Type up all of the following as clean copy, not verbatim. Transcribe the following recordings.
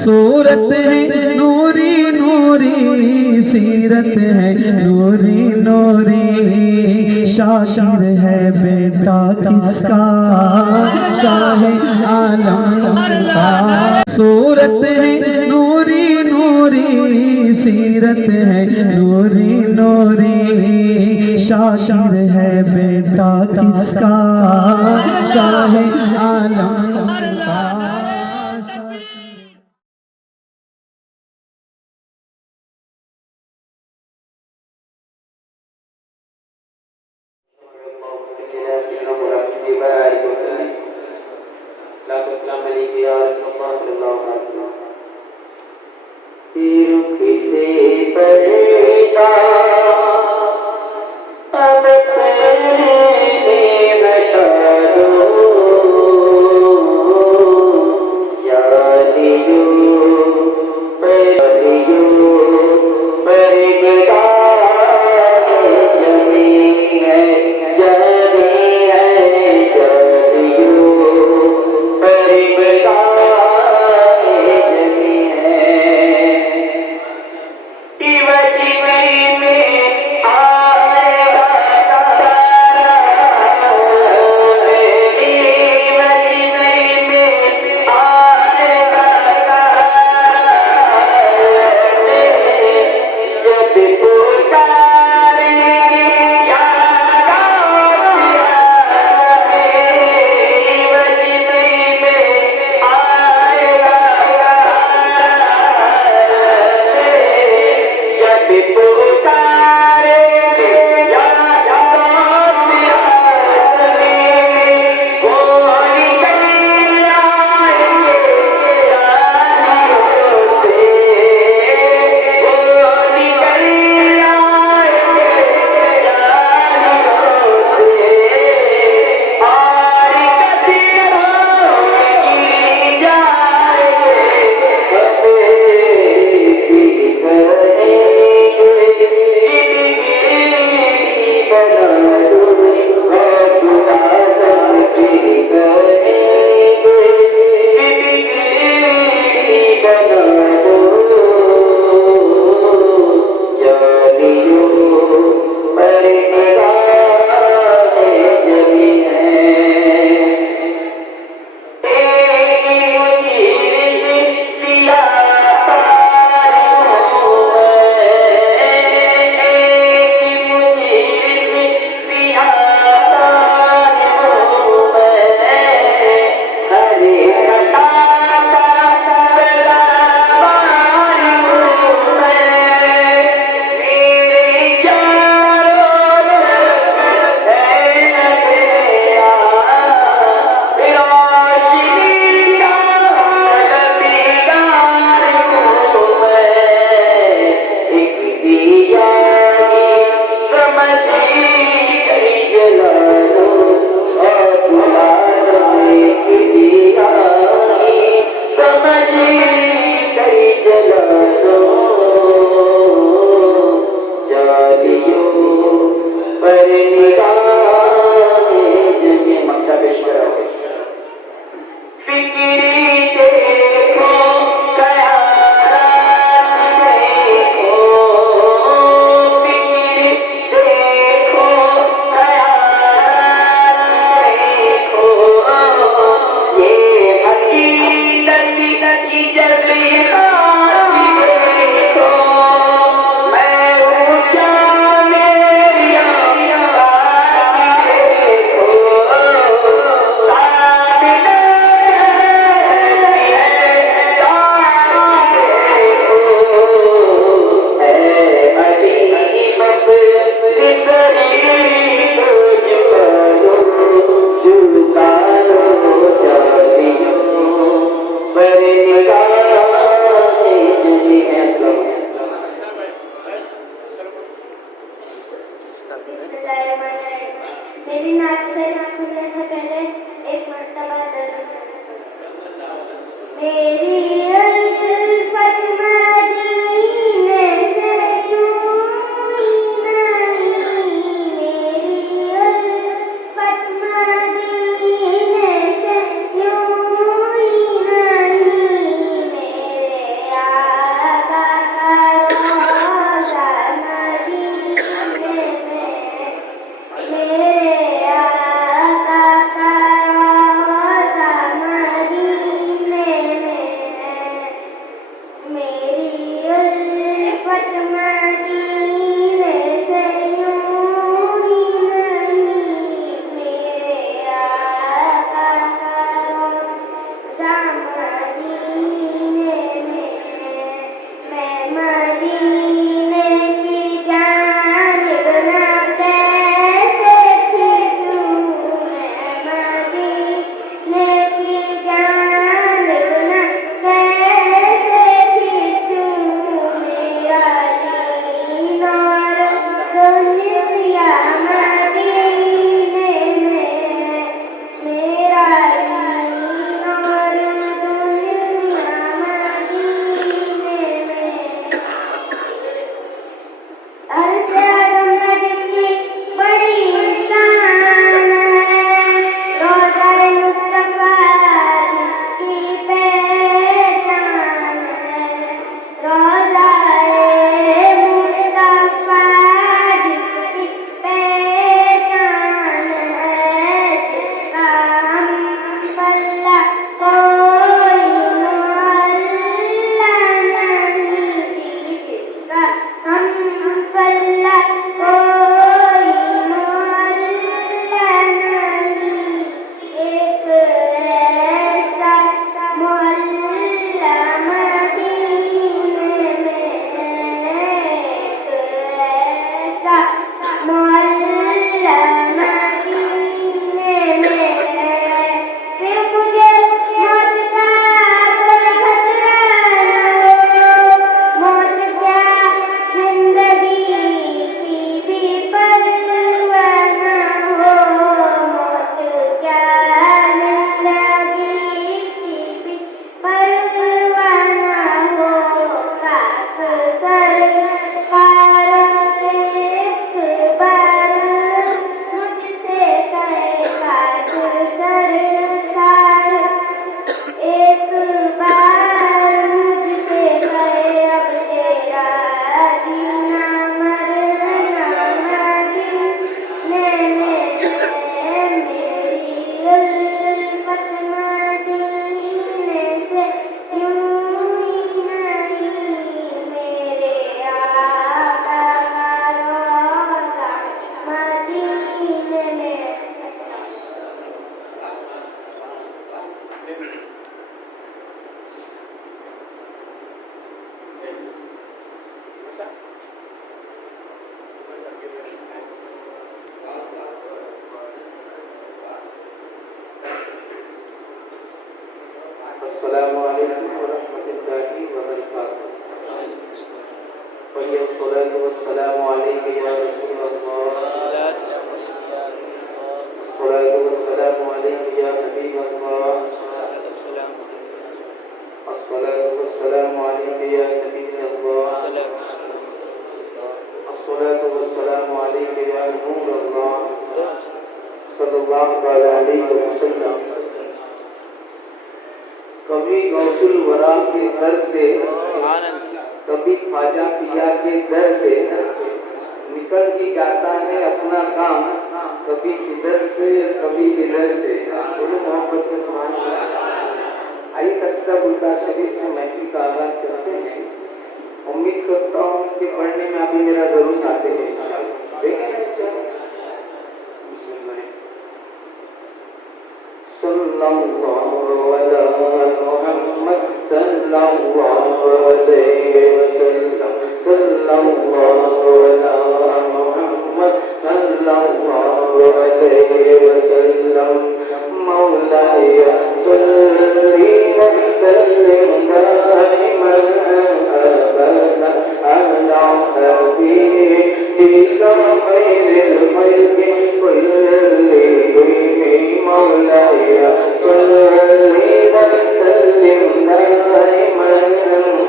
सूरत है नूरी नूरी, सीरत है नूरी नूरी, शाशिर है बेटा किसका, शाहे आलम का। सूरत है नूरी नूरी, सीरत है नूरी नूरी, शाशिर है बेटा किसका, शाहे आलम का। सल्लल्लाहु अलैहि वसल्लम। कभी गौसुल वरा के दर से, कभी ख्वाजा पिया के दर से निकल ही जाता है अपना काम, कभी इधर से कभी इधर से। बोलो मोहब्बत से सुभान अल्लाह। आइए कसीदा गुलजार शरीफ से महफिल का आगाज करते हैं। उम्मीद करता हूँ कि पढ़ने में अभी मेरा जरूर साथ है। सल्लल्लाहु अला मुहम्मद सल्लल्लाहु अलैहि वसल्लम, सल्लल्लाहु अला मुहम्मद सल्लल्लाहु अलैहि वसल्लम। मौलाया सल्ली व सल्लिम दाइमन अबदा अला हबीबिका खैरिल खल्क़ि कुल्लिहिम। मौलाया सल्ली व सल्लिम दाइमन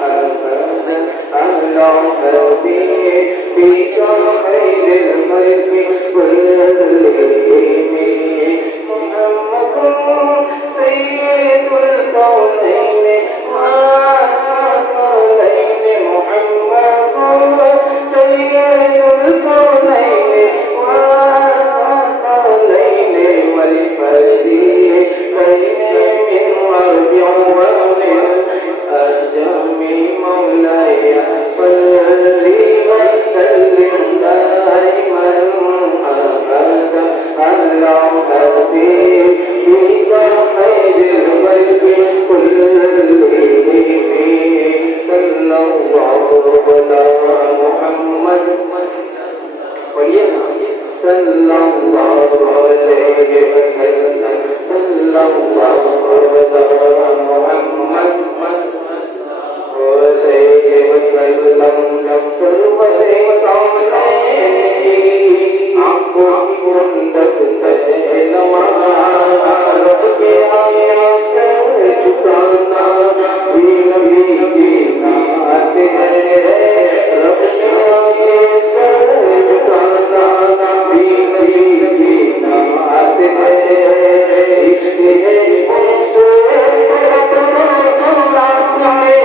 अबदा अला हबीबिका खैरिल खल्क़ि कुल्लिहिम। मुहम्मदुर सय्यदुल कौनैन व सकलैन। मुहम्मदुर सय्यदुल कौनैन व सकलैन वल फरीक़ैन मिन अरबिन व मिन अजमी। मौलाया सल्ली व सल्लिम दाइमन अबदा अला हबीबिका खैरिल खल्क़ि कुल्लिहिम। सल्लल्लाहु अला मुहम्मद, पढ़िए ना, सल्लल्लाहु अलैहि वसल्लम, सल्लल्लाहु अला मुहम्मद अलैहि वसल्लम। सर्वरे कौनैन आँखों की मुंडक है नमाज़, रब के आया सर झुकाना भी नबी की नात है। रब के आया सर झुकाना भी नबी की नात है। इश्क़ है उनसे साथ में साथ में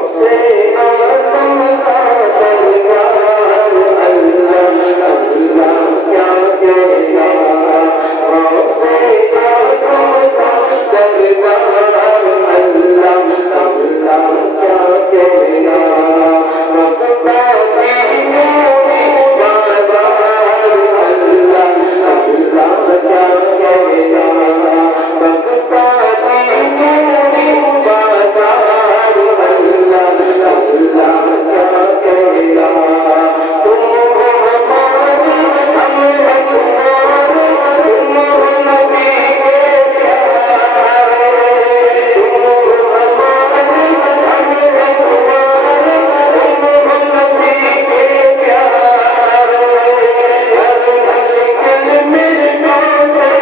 गौसे आज़म का दरबार अल्लाह अल्लाह क्या कहना गौसे आज़म का दरबार अल्लाह अल्लाह क्या कहना मक्का की नूरी बाज़ार अल्लाह अल्लाह क्या कहना मक्का की नूरी बाज़ार अल्लाह अल्लाह क्या कहना तुम हो हमारे हम हैं तुम्हारे तुम हो नबी के प्यारे तुम हो हमारे हम हैं तुम्हारे तुम हो नबी के प्यारे हर मुश्किल में कौसे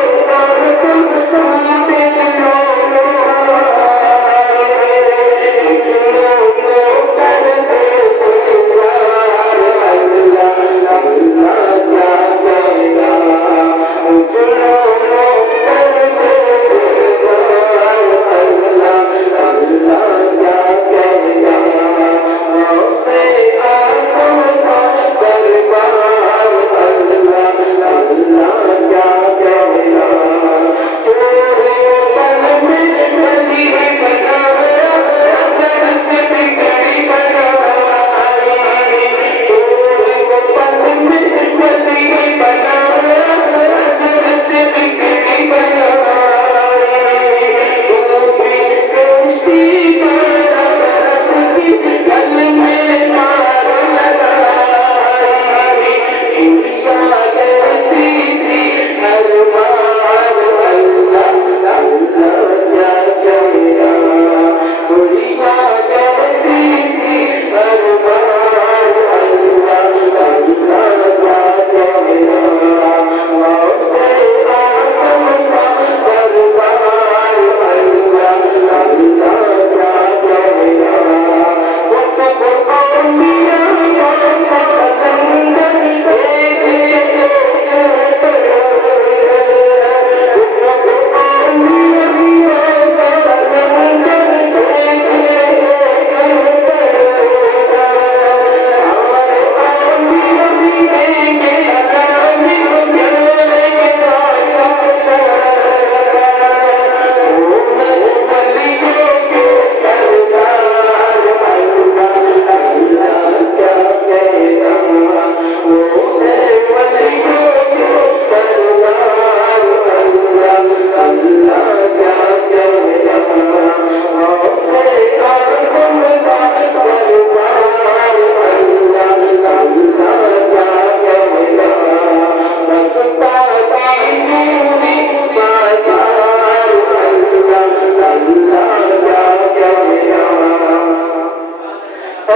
आज़म तुम दिलों में सवारे दिलों को कर दे गुलजार अल्लाह अल्लाह क्या कहना दिलों को कर दे गुलजार अल्लाह अल्लाह क्या कहना गौसे आज़म का दरबार अल्लाह अल्लाह क्या कहना चोरी पल में बली बनाया असर से बिगड़ी बनाई चोरी पल में बली बनाया असर से बिगड़ी बनाई तुम भी कश्ती पर बरस की गल में मार लगाई दुनिया कहती थी हर बार अल्लाह अल्लाह क्या कहना दुनिया कहती थी हर बार अल्लाह अल्लाह क्या कहना गौसे आज़म का दरबार अल्लाह अल्लाह क्या कहना कुतुब औलिया गौसा कलंदर एक से एक बड़े कुतुब औलिया गौसा कलंदर एक से एक बड़े सारे औलिया देंगे सलामी प्यारे के वलियों के सरदार अल्लाह अल्लाह क्या कहना वो है वलियों के सरदार अल्लाह अल्लाह क्या कहना गौसे आज़म का दरबार अल्लाह अल्लाह क्या कहना मक्का की नूरी बाज़ार अल्लाह अल्लाह क्या कहना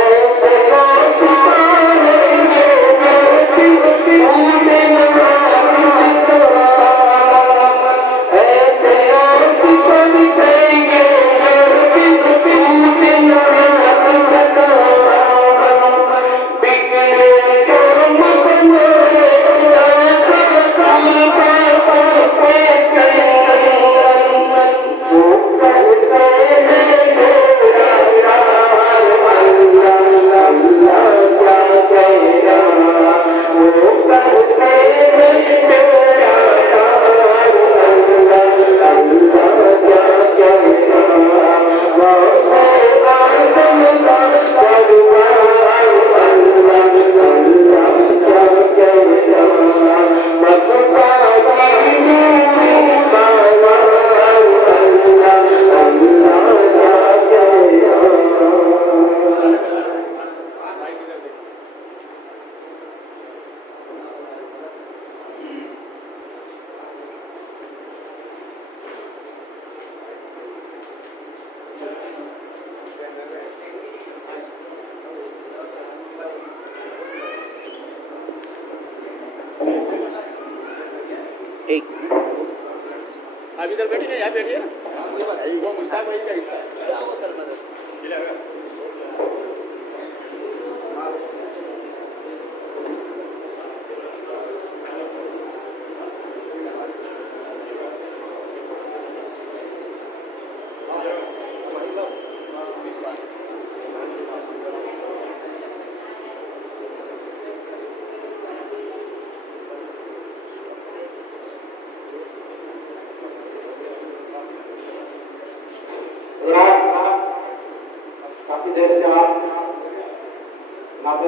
ऐसे गौसे मारेंगे छूटे ना किसका ऐसे गौसे कर देंगे छूटे ना किसका बिगड़े कर्म बनाए वो करते हैं मेरा प्यार अल्लाह अल्लाह क्या कहना वो करते हैं मेरा प्यार अल्लाह अल्लाह क्या कहना गौसे आज़म का दरबार अल्लाह अल्लाह क्या कहना मक्का की नूरी बाज़ार अल्लाह अल्लाह क्या कहना एक आप इधर बैठिए यहाँ बैठिए वो मुश्ताक भाई का हिस्सा है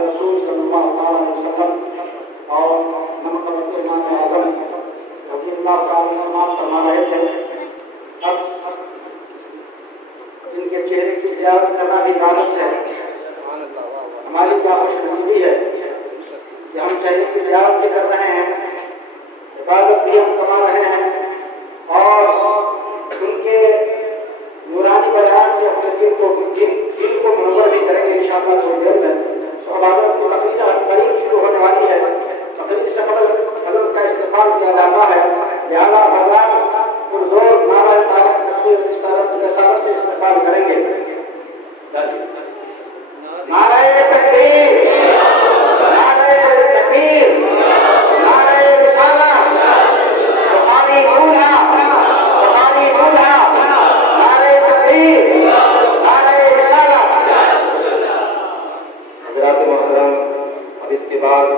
रसूल सल्लल्लाहु अलैहि वसल्लम और मनक़बत इमाम आज़म रज़ियल्लाहु ताला अन्हु फरमा रहे थे। अब इनके चेहरे की ज़ियारत करना भी इबादत है। हमारी क्या खुशनसीबी है कि हम चेहरे की ज़ियारत भी कर रहे हैं, इबादत भी हम कमा रहे हैं और उनके नूरानी बयान से अपने दिल को मुनव्वर भी करेंगे इंशाअल्लाह। थोड़ी देर में इबादत की तकरीर करीब शुरू होने वाली है। तकरीर से कबल हज़रत का इस्तेमाल किया जाता है, लिहाजा भगवान पुरजोर नारा तकरीर रिसालत से इस्तेमाल करेंगे। नारे तकबीर, नारे तकबीर, नारे रिसालत, बुखारी दूल्हा, बुखारी दूल्हा, नारे तकबीर, नारे रिसालत। हज़रात मोहतरम, अब इसके बाद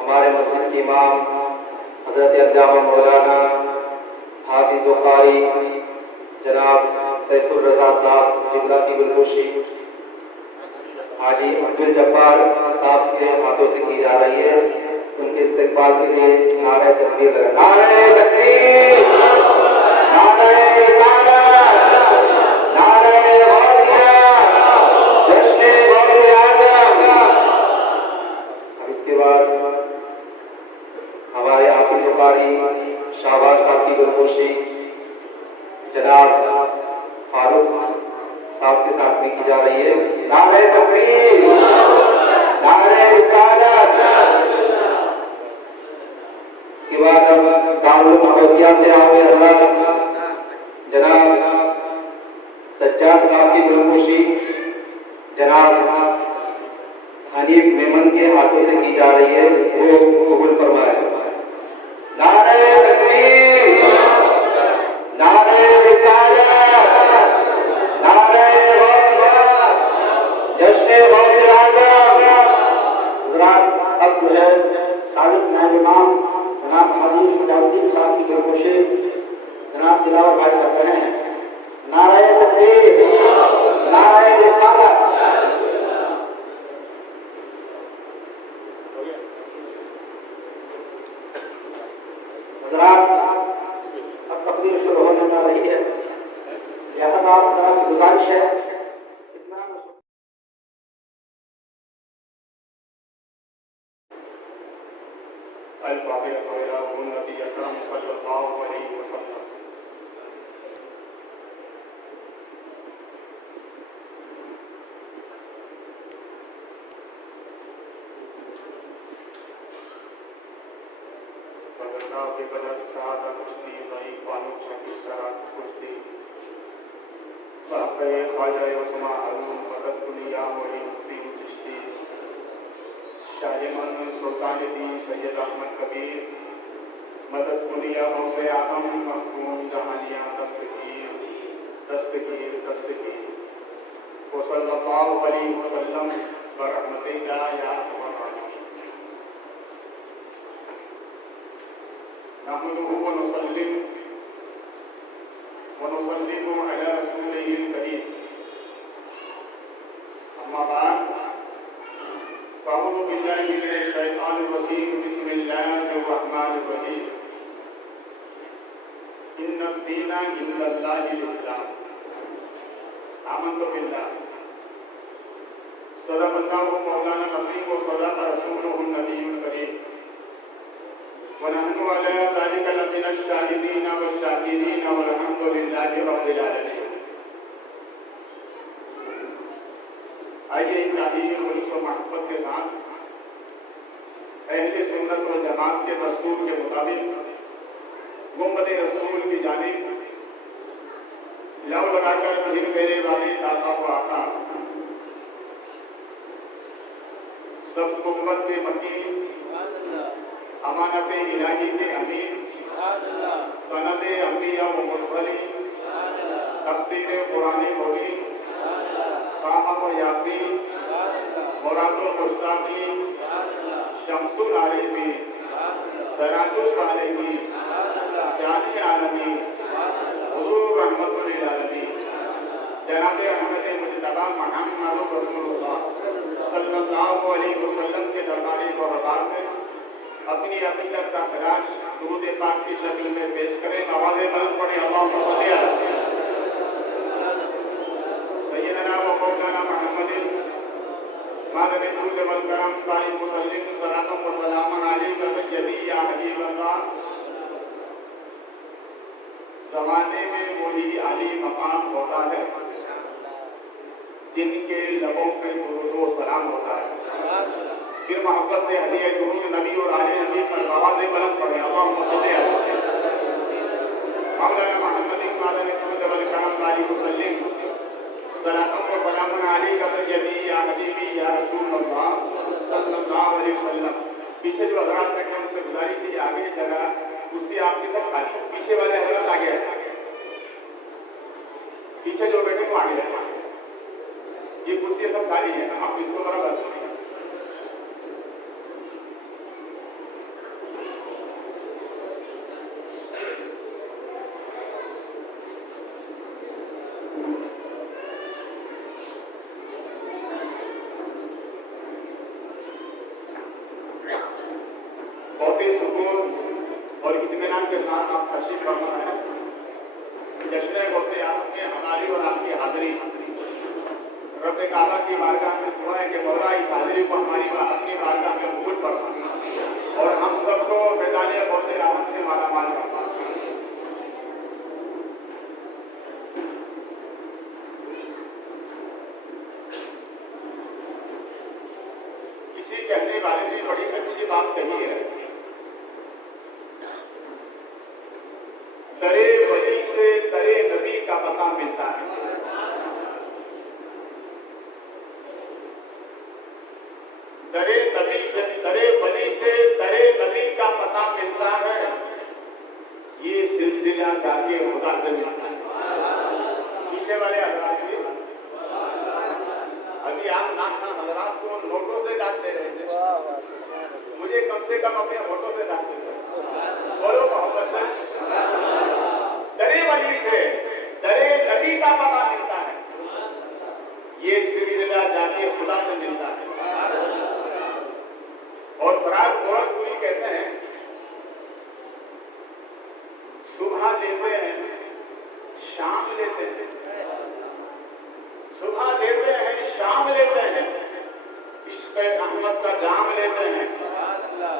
हमारे मस्जिद के इमाम हज़रत अल्लामा मौलाना हाफिज़ व क़ारी जनाब सैफुर रज़ा साहब जिला की गुलगोशी हाजी अब्दुल जब्बार साहब के हाथों से की जा रही है। उनके इस्तकबाल के लिए नारे तकबीर लगा। नारे तकबीर, नारे रिसालत, नारे गौसिया, जश्न गौसे आज़म। इसके बाद हमारे हाफिज़ व क़ारी शाहबाज साहब की गुलगोशी जनाब फारूक साहब के साथ में की जा रही है। नारे तकबीर, नारे रिसालत। के बाद अब दारुल गौसिया से आए हज़रत जनाब सज्जाद साहब की गुलगोशी जनाब हनीफ मेमन के हाथों से की जा रही है। वो कबूल फरमाए। नारे तकबीर, नारे रिसालत, नारे गौसिया, जश्न गौसे आज़म। हज़रात अब जो है साबिक़ नायब इमाम जनाब हाजी शुजाउद्दीन साहब की गुलगोशी जनाब दिलावर भाई कर रहे हैं। नारे तकबीर, नारे रिसालत। हज़रात अब तकरीर शुरू होने जा रही है, लिहाजा आप जरा सी गुजारिश है सैयद अहमद कबीर मदद कुलिया गौसे आज़म महफूज जहानिया दस्तगीर दस्तगीर दस्तगीर व सल्लल्लाहु अलैहि वसल्लम बरहमतिका या अरहमर राहिमीन। नहमदुहु व नुसल्लिमु अला रसूलिहिल करीम। अम्मा बाद फ़अऊज़ु बिल्लाहि मिनश शैतानिर रजीम। बिस्मिल्लाहिर रहमानिर रहीम। इन्नद दीना इंदल्लाहिल इस्लाम। आमन्तु बिल्लाह सदक़ल्लाहु मौलाना अज़ीम व सदक़ रसूलुहुन नबियुल करीम व नहनु अला ज़ालिका लमिनश शाहिदीन व शाकिरीन वल्हम्दुलिल्लाहि रब्बिल आलमीन। आइए इलाही खुलूस व मोहब्बत के साथ अहले सुन्नत व जमात के दस्तूर के मुताबिक गुम्बद रसूल की जानिब लव लगाकर भीड़ मेरे वाले दाता को आका सब गुम्बद के मकीन अमानत इलाही के अमीर सनद अंबिया व मुरसलीन तफसीर कुरान मुबीन ताहा व यासीन मुरादुल मुस्ताकीन शम्सुल आरिफीन सराजुल सालिहीन जानी आलमीन हुजूर रहमतुल लिल आलमीन जनाब अहमद मुज्तबा मुहम्मद रसूलुल्लाह सल्लल्लाहु अलैहि वसल्लम के दरबार मुहर्रम में अपनी अक़ीदत का खराज दुरूद पाक की शक्ल में पेश करें। आवाज़ें बुलंद पड़े अल्लाहुम्मा सल्ली अला सय्यिदना व मौलाना मुहम्मदिन मादनी कुल वल करम काइम मुसल्लिम सलातु व सलामुन अलैका सय्यदी या हबीब अल्लाह। ज़माने में वही अली मकाम होता है जिनके लबों पे दुरूद व सलाम होता है। फिर मोहब्बत से हदीए दुरूद नबी और आले नबी पर आवाज़ें बुलंद पड़े अल्लाहुम्मा सल्ली अला मौलाना मुहम्मदिन मादनी कुल वल करम काइम मुसल्लिम सलातु व सलामुन अलैका सय्यदी या हबीबी या रसूल अल्लाह सल्लल्लाहु अलैहि वसल्लम। पीछे जो हज़रात बैठे हैं उनसे गुजारिश है आगे जगह कुर्सी आपके सब खाली, पीछे वाले हज़रात आगे हैं, पीछे जो बैठे वो आगे हैं, ये कुर्सी सब खाली है, आप इसको बराबर और इत्मीनान के साथ आप तशरीफ फरमा है। जश्न गौसे आज़म में हमारी और आपकी हाजिरी रब काबा की बारगाह में दुआ है कि मौला इस हाजिरी को हमारी अपनी बारगाह में कबूल फरमा और हम सबको फैज़ान गौसे आज़म से मालामाल फरमा। किसी कहने वाले ने बड़ी अच्छी बात कही है, दरे वली से दरे नबी का पता मिलता है। दरे नबी से दरे वली से दरे नबी का पता मिलता है, ये सिलसिला जाके खुदा से मिलता है। पीछे वाले हजरात भी अभी आप नाखान हजरात को नोटों से गाते रहे थे, मुझे कम से कम अपने होठों से गाते थे। बोलो मोहब्बत से दरे वली से दरे नबी का पता मिलता है, ये सिलसिला जाके खुदा से मिलता है। और फराज गोरखपुरी कहते हैं सुबह लेते हैं शाम लेते हैं, सुबह लेते हैं शाम लेते हैं, इश्क़ अहमद का जाम लेते हैं।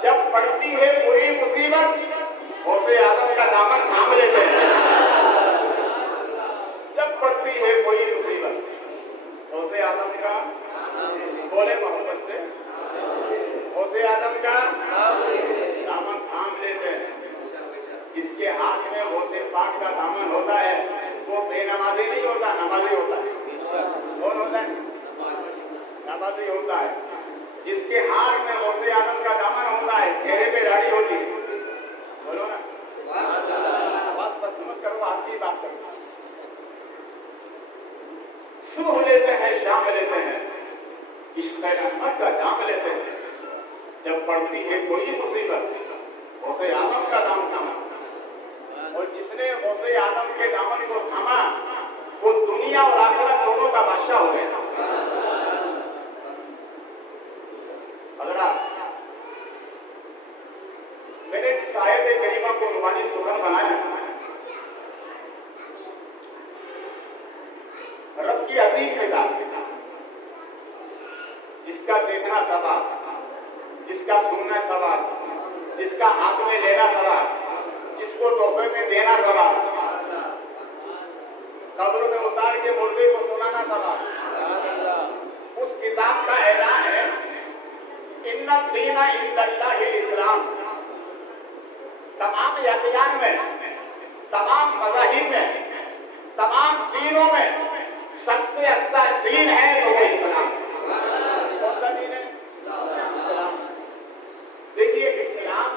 जब पड़ती है कोई मुसीबत गौसे आज़म का दामन थाम लेते हैं। जब पड़ती है कोई मुसीबत गौसे आज़म का, बोले मोहब्बत से, गौसे आज़म का दामन थाम लेते हैं। जिसके हाथ में गौसे पाक का दामन होता है वो बेनमाजी नहीं होता, नमाजी होता है। कौन होता है? नमाजी होता है। जिसके हाथ में गौसे आज़म का दामन होता है, चेहरे पे दाढ़ी होती है, बोलो ना, बस मत करो, आपकी बात करो। सुबह लेते हैं शाम लेते हैं, इश्क़ अहमद का जाम लेते हैं। जब पड़ती है कोई मुसीबत गौसे आज़म का दाम थामा, और जिसने गौसे आज़म के दामन को थामा वो दुनिया और आखिरत दोनों का बादशाह हो गया। मैंने इस आयत करीमा को नुरानी सुखन बनाया, रब की अजीम किताब, जिसका देखना सवाब, जिसका सुनना सवाब, जिसका हाथ में लेना सवाब, जिसको तोहफे में देना सवाब, कब्र में उतार के मुर्दे को सुनाना सवाब। उस किताब का ऐलान है इन्ना दीना इंदल्लाहिल इस्लाम। तमाम यातियान में, तमाम मज़ाहिब में, तमाम दीनों में सबसे अच्छा दीन है तो वो इस्लाम। कौन सा दीन है? इस्लाम। देखिए इस्लाम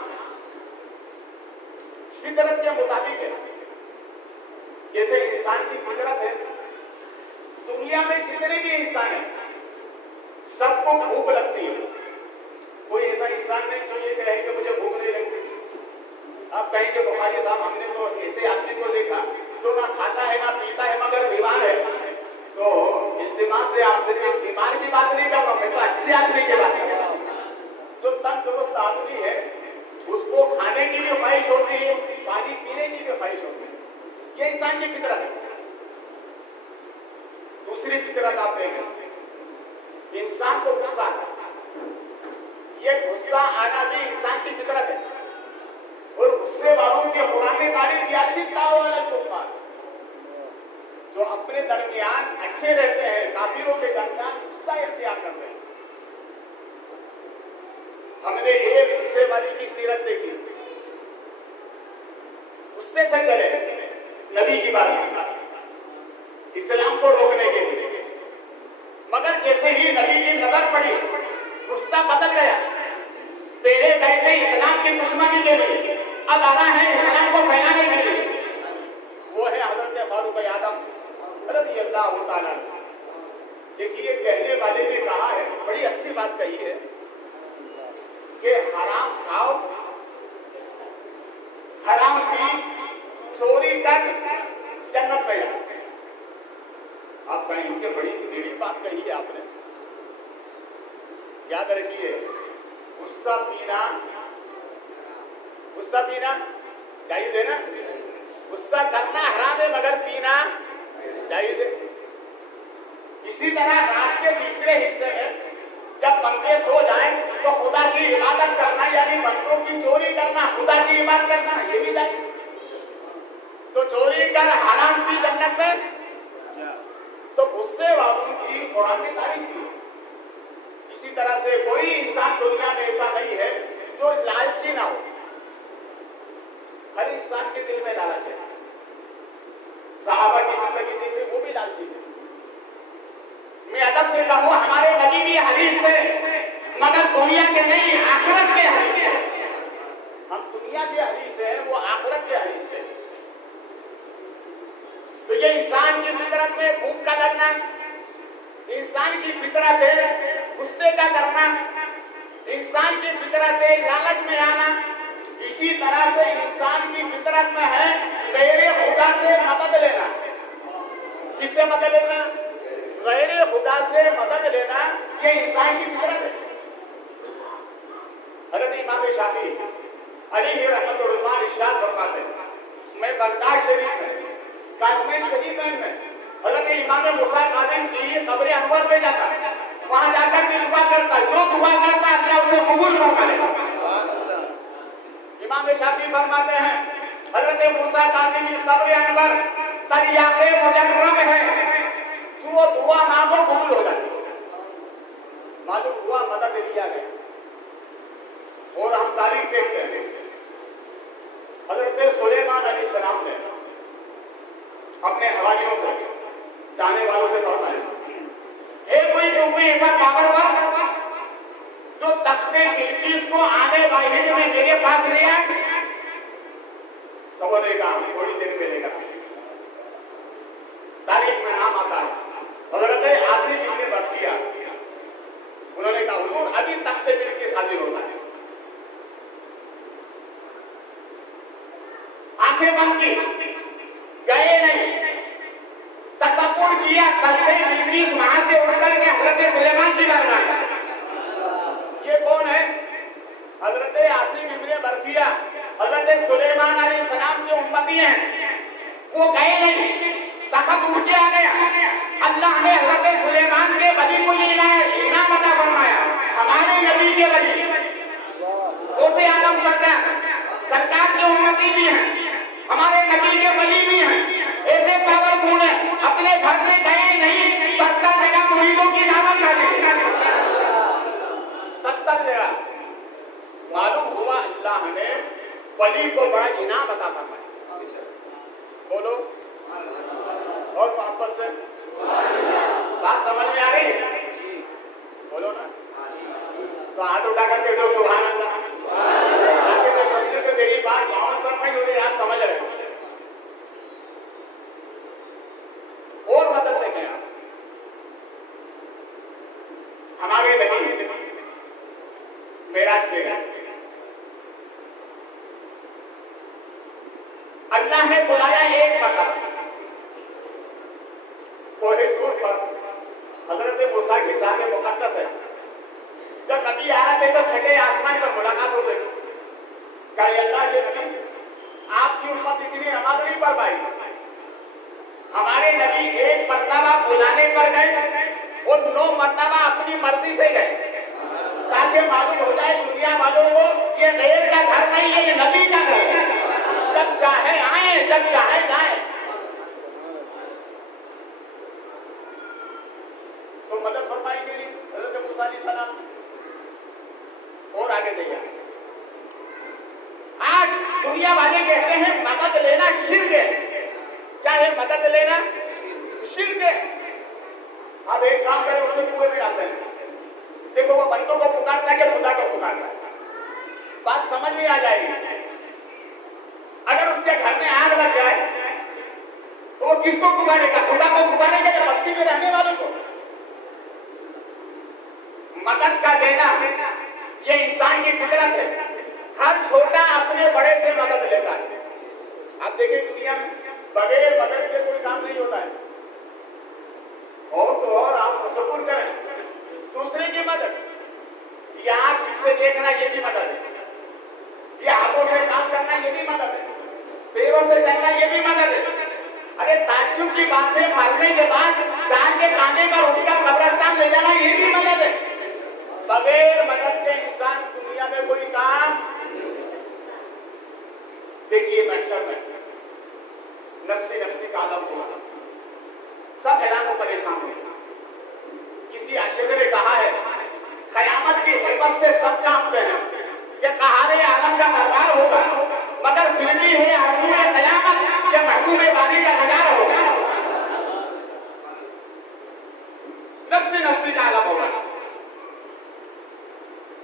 फितरत के मुताबिक है। जैसे इंसान की फितरत है, दुनिया में जितने भी इंसान हैं सबको भूख लगती है। कोई ऐसा इंसान नहीं जो ये कहे कि मुझे भूख नहीं लगती। आप कहेंगे बुखारी साहब हमने तो ऐसे आदमी को देखा जो ना खाता है ना पीता है मगर बीमार है, तो दिमाग से आपसे बीमार की बात नहीं कर रहा, मैं तो अच्छे आदमी की बात कर रहा हूँ। जो तंदुरुस्त आदमी है उसको खाने की भी ख्वाहिश होती है, पानी पीने की भी ख्वाहिश होती है। ये इंसान की फितरत है। दूसरी फितरत आप देखें, इंसान को गुस्सा आता है। ये गुस्सा आना भी इंसान की फितरत है। और गुस्से वालों की कुरान ने तारीफ किया, शिद्दत वाला कुफार, जो अपने दरमियान अच्छे रहते हैं, काफिरों के दरमियान गुस्सा इख्तियार करते हैं। हमने एक गुस्से वाली की सीरत देखी, गुस्से से चले नबी की बात इस्लाम को रोकने के लिए, मगर जैसे ही नबी की नजर पड़ी गुस्सा बदल गया। पहले गए थे इस्लाम की दुश्मनी के लिए, अब आना है इस्लाम को फैलाने के लिए। वो है हजरत फारूक आजम रज़ियल्लाहु ताला। देखिए कहने वाले ने कहा है, बड़ी अच्छी बात कही है कि हराम खाओ, हराम पी, चोरी कर, जन्नत में जाओ। आप कहीं कि बड़ी टेढ़ी बात कही है आपने। याद रखिए, गुस्सा पीना जायज है ना? गुस्सा करना हराम है मगर पीना जायज है। इसी तरह रात के तीसरे हिस्से में जब बंदे सो जाएं तो खुदा की इबादत करना, यानी बंदों की चोरी करना, खुदा की इबादत करना, ये भी जायज। तो चोरी कर हराम पी जन्नत में, तो गुस्से वालों की कुरान ने तारीफ की। इसी तरह से कोई इंसान दुनिया में ऐसा नहीं है जो लालची ना हो। हर इंसान के दिल में लालच है। सहाबा की जिंदगी देखिए, वो भी लालची थे। मैं अदब से कहूँ, हमारे नबी भी हदीस थे, मगर दुनिया के नहीं, आखिरत के हदीस है। हम दुनिया के हदीस हैं, वो आखिरत के हदीस थे। तो ये इंसान की फितरत में भूख का लगना, इंसान की फितरत है गुस्से का करना, इंसान की फितरत है लालच में आना। इसी तरह से इंसान की फितरत में है गैरे खुदा से मदद लेना। किससे मदद लेना? गैरे खुदा से मदद लेना, ये इंसान की फितरत है। हज़रत इमाम शाफी अलैहि रहमतुल्लाह इरशाद फरमाते हैं, मैं बगदाद शरीफ में, काज़मीन शरीफ में हज़रत इमाम मूसा काज़िम की कब्र अनवर पे जाता, वहां जाकर के दुआ करता, जो दुआ करता अल्लाह उसे कबूल फरमा लेता। इमाम शाफी फरमाते हैं, हज़रत मूसा काज़िम की कब्र अनवर तरियाक़े मुजर्रब है, जो दुआ मांगो कबूल हो जाती। मालूम हुआ मदद दिया गया। और हम तारीख देखते हैं, हज़रत सुलेमान अलैहिस्सलाम ने अपने हवालियों से, चाहने वालों से फरमाया, कोई तुम्हें ऐसा पावरवर जो तख्ते बिल्किस को आने वाहिद में मेरे पास ले आए। सबों ने कहा थोड़ी देर मिलेगा। तारीख में नाम आता है हज़रत आसिफ इब्न बरकिया, उन्होंने कहा हुजूर अभी तख्ते बिल्किस हाजिर होता है। आंखें बंद की, गए नहीं, तसव्वुर किया तख्ते बिल्किस वहां से उठकर के हज़रत सुलेमान की बात आई। ये कौन है? हज़रत आसिफ इब्न बरकिया, हज़रत सुलेमान अलैहिस्सलाम के उम्मती हैं। वो गए नहीं, तख्त उठ के आ गया। अल्लाह ने हज़रत सुलेमान के वली को ये इनाम अता फरमाया, हमारे नबी के वली उसे आदम सरकार के उम्मती भी हैं, हमारे नबी के वली भी हैं। ऐसे पावरफुल है, अपने घर से गए नहीं, 70 जगह मुरीदों की दावत कर दी। 70 जगह। मालूम हुआ अल्लाह ने वली को बड़ा इनाम अता फरमाया। बोलो और मोहब्बत से बात समझ में आ रही है? बोलो ना, तो हाथ उठा करके दो सुभान अल्लाह। तो समझे तो मेरी बात गाँव सब में हो रही, आप समझ रहे हो। और मदद देखें आप, हमारे नबी मेराज पे गए, अल्लाह ने बुलाया एक मरतबा कोहे दूर पर, हजरत मूसा की जाने मुकद्दस है। जब नबी आ रहे थे तो छठे आसमान पर मुलाकात हो गई। कहा अल्लाह के नबी, आपकी उम्मत इतनी नमाज नहीं पढ़ पाई, हमारे नबी एक मर्तबा बुलाने पर गए और 9 मर्तबा अपनी मर्जी से गए, ताकि मालूम हो जाए दुनिया वालों को ये गैर का घर नहीं है, ये नबी का घर है। जब चाहे आए, जब चाहे जाए। तो मदद फरमाई मेरी हज़रत मूसा अलैहिस्सलाम। और आगे देखिए, आज दुनिया वाले कहते हैं मदद लेना शिर्क है। क्या है मदद लेना? शिर्क है। अब एक काम करें, उसे कुएं में डालते हैं। देखो वो बंदों को पुकारता है कि खुदा को पुकारता है, बात समझ में आ जाएगी। अगर उसके घर में आग लग जाए तो वो किसको पुकारेगा? खुदा को पुकारेगा या बस्ती में रहने वालों को? मदद का देना ये इंसान की फितरत है। हर छोटा अपने बड़े से मदद लेता है। आप देखिए दुनिया में बगैर मदद के कोई काम नहीं होता है। और तो और आप तसव्वुर करें, दूसरे की मदद, ये आंख से देखना ये भी मदद है, ये हाथों से काम करना ये भी मदद है, पैरों से चलना ये भी मदद है। अरे ताज्जुब की बात है, मरने के बाद शान के कांधे पर उठकर कब्रिस्तान ले जाना ये भी मदद है। बगैर मदद के इंसान दुनिया में कोई काम। देखिए महशर में नफ्सी नफ्सी का आलम हुआ, सब हैरान और परेशान हुए। किसी आशिक ने कहा है क़यामत की हिम्मत से सब कांपते हैं कि क़हारे आलम का दरबार होगा, मगर फिर भी है आरज़ू क़यामत के महबूब बारी का नज़ारा होगा। नफ्सी नफ्सी का आलम होगा,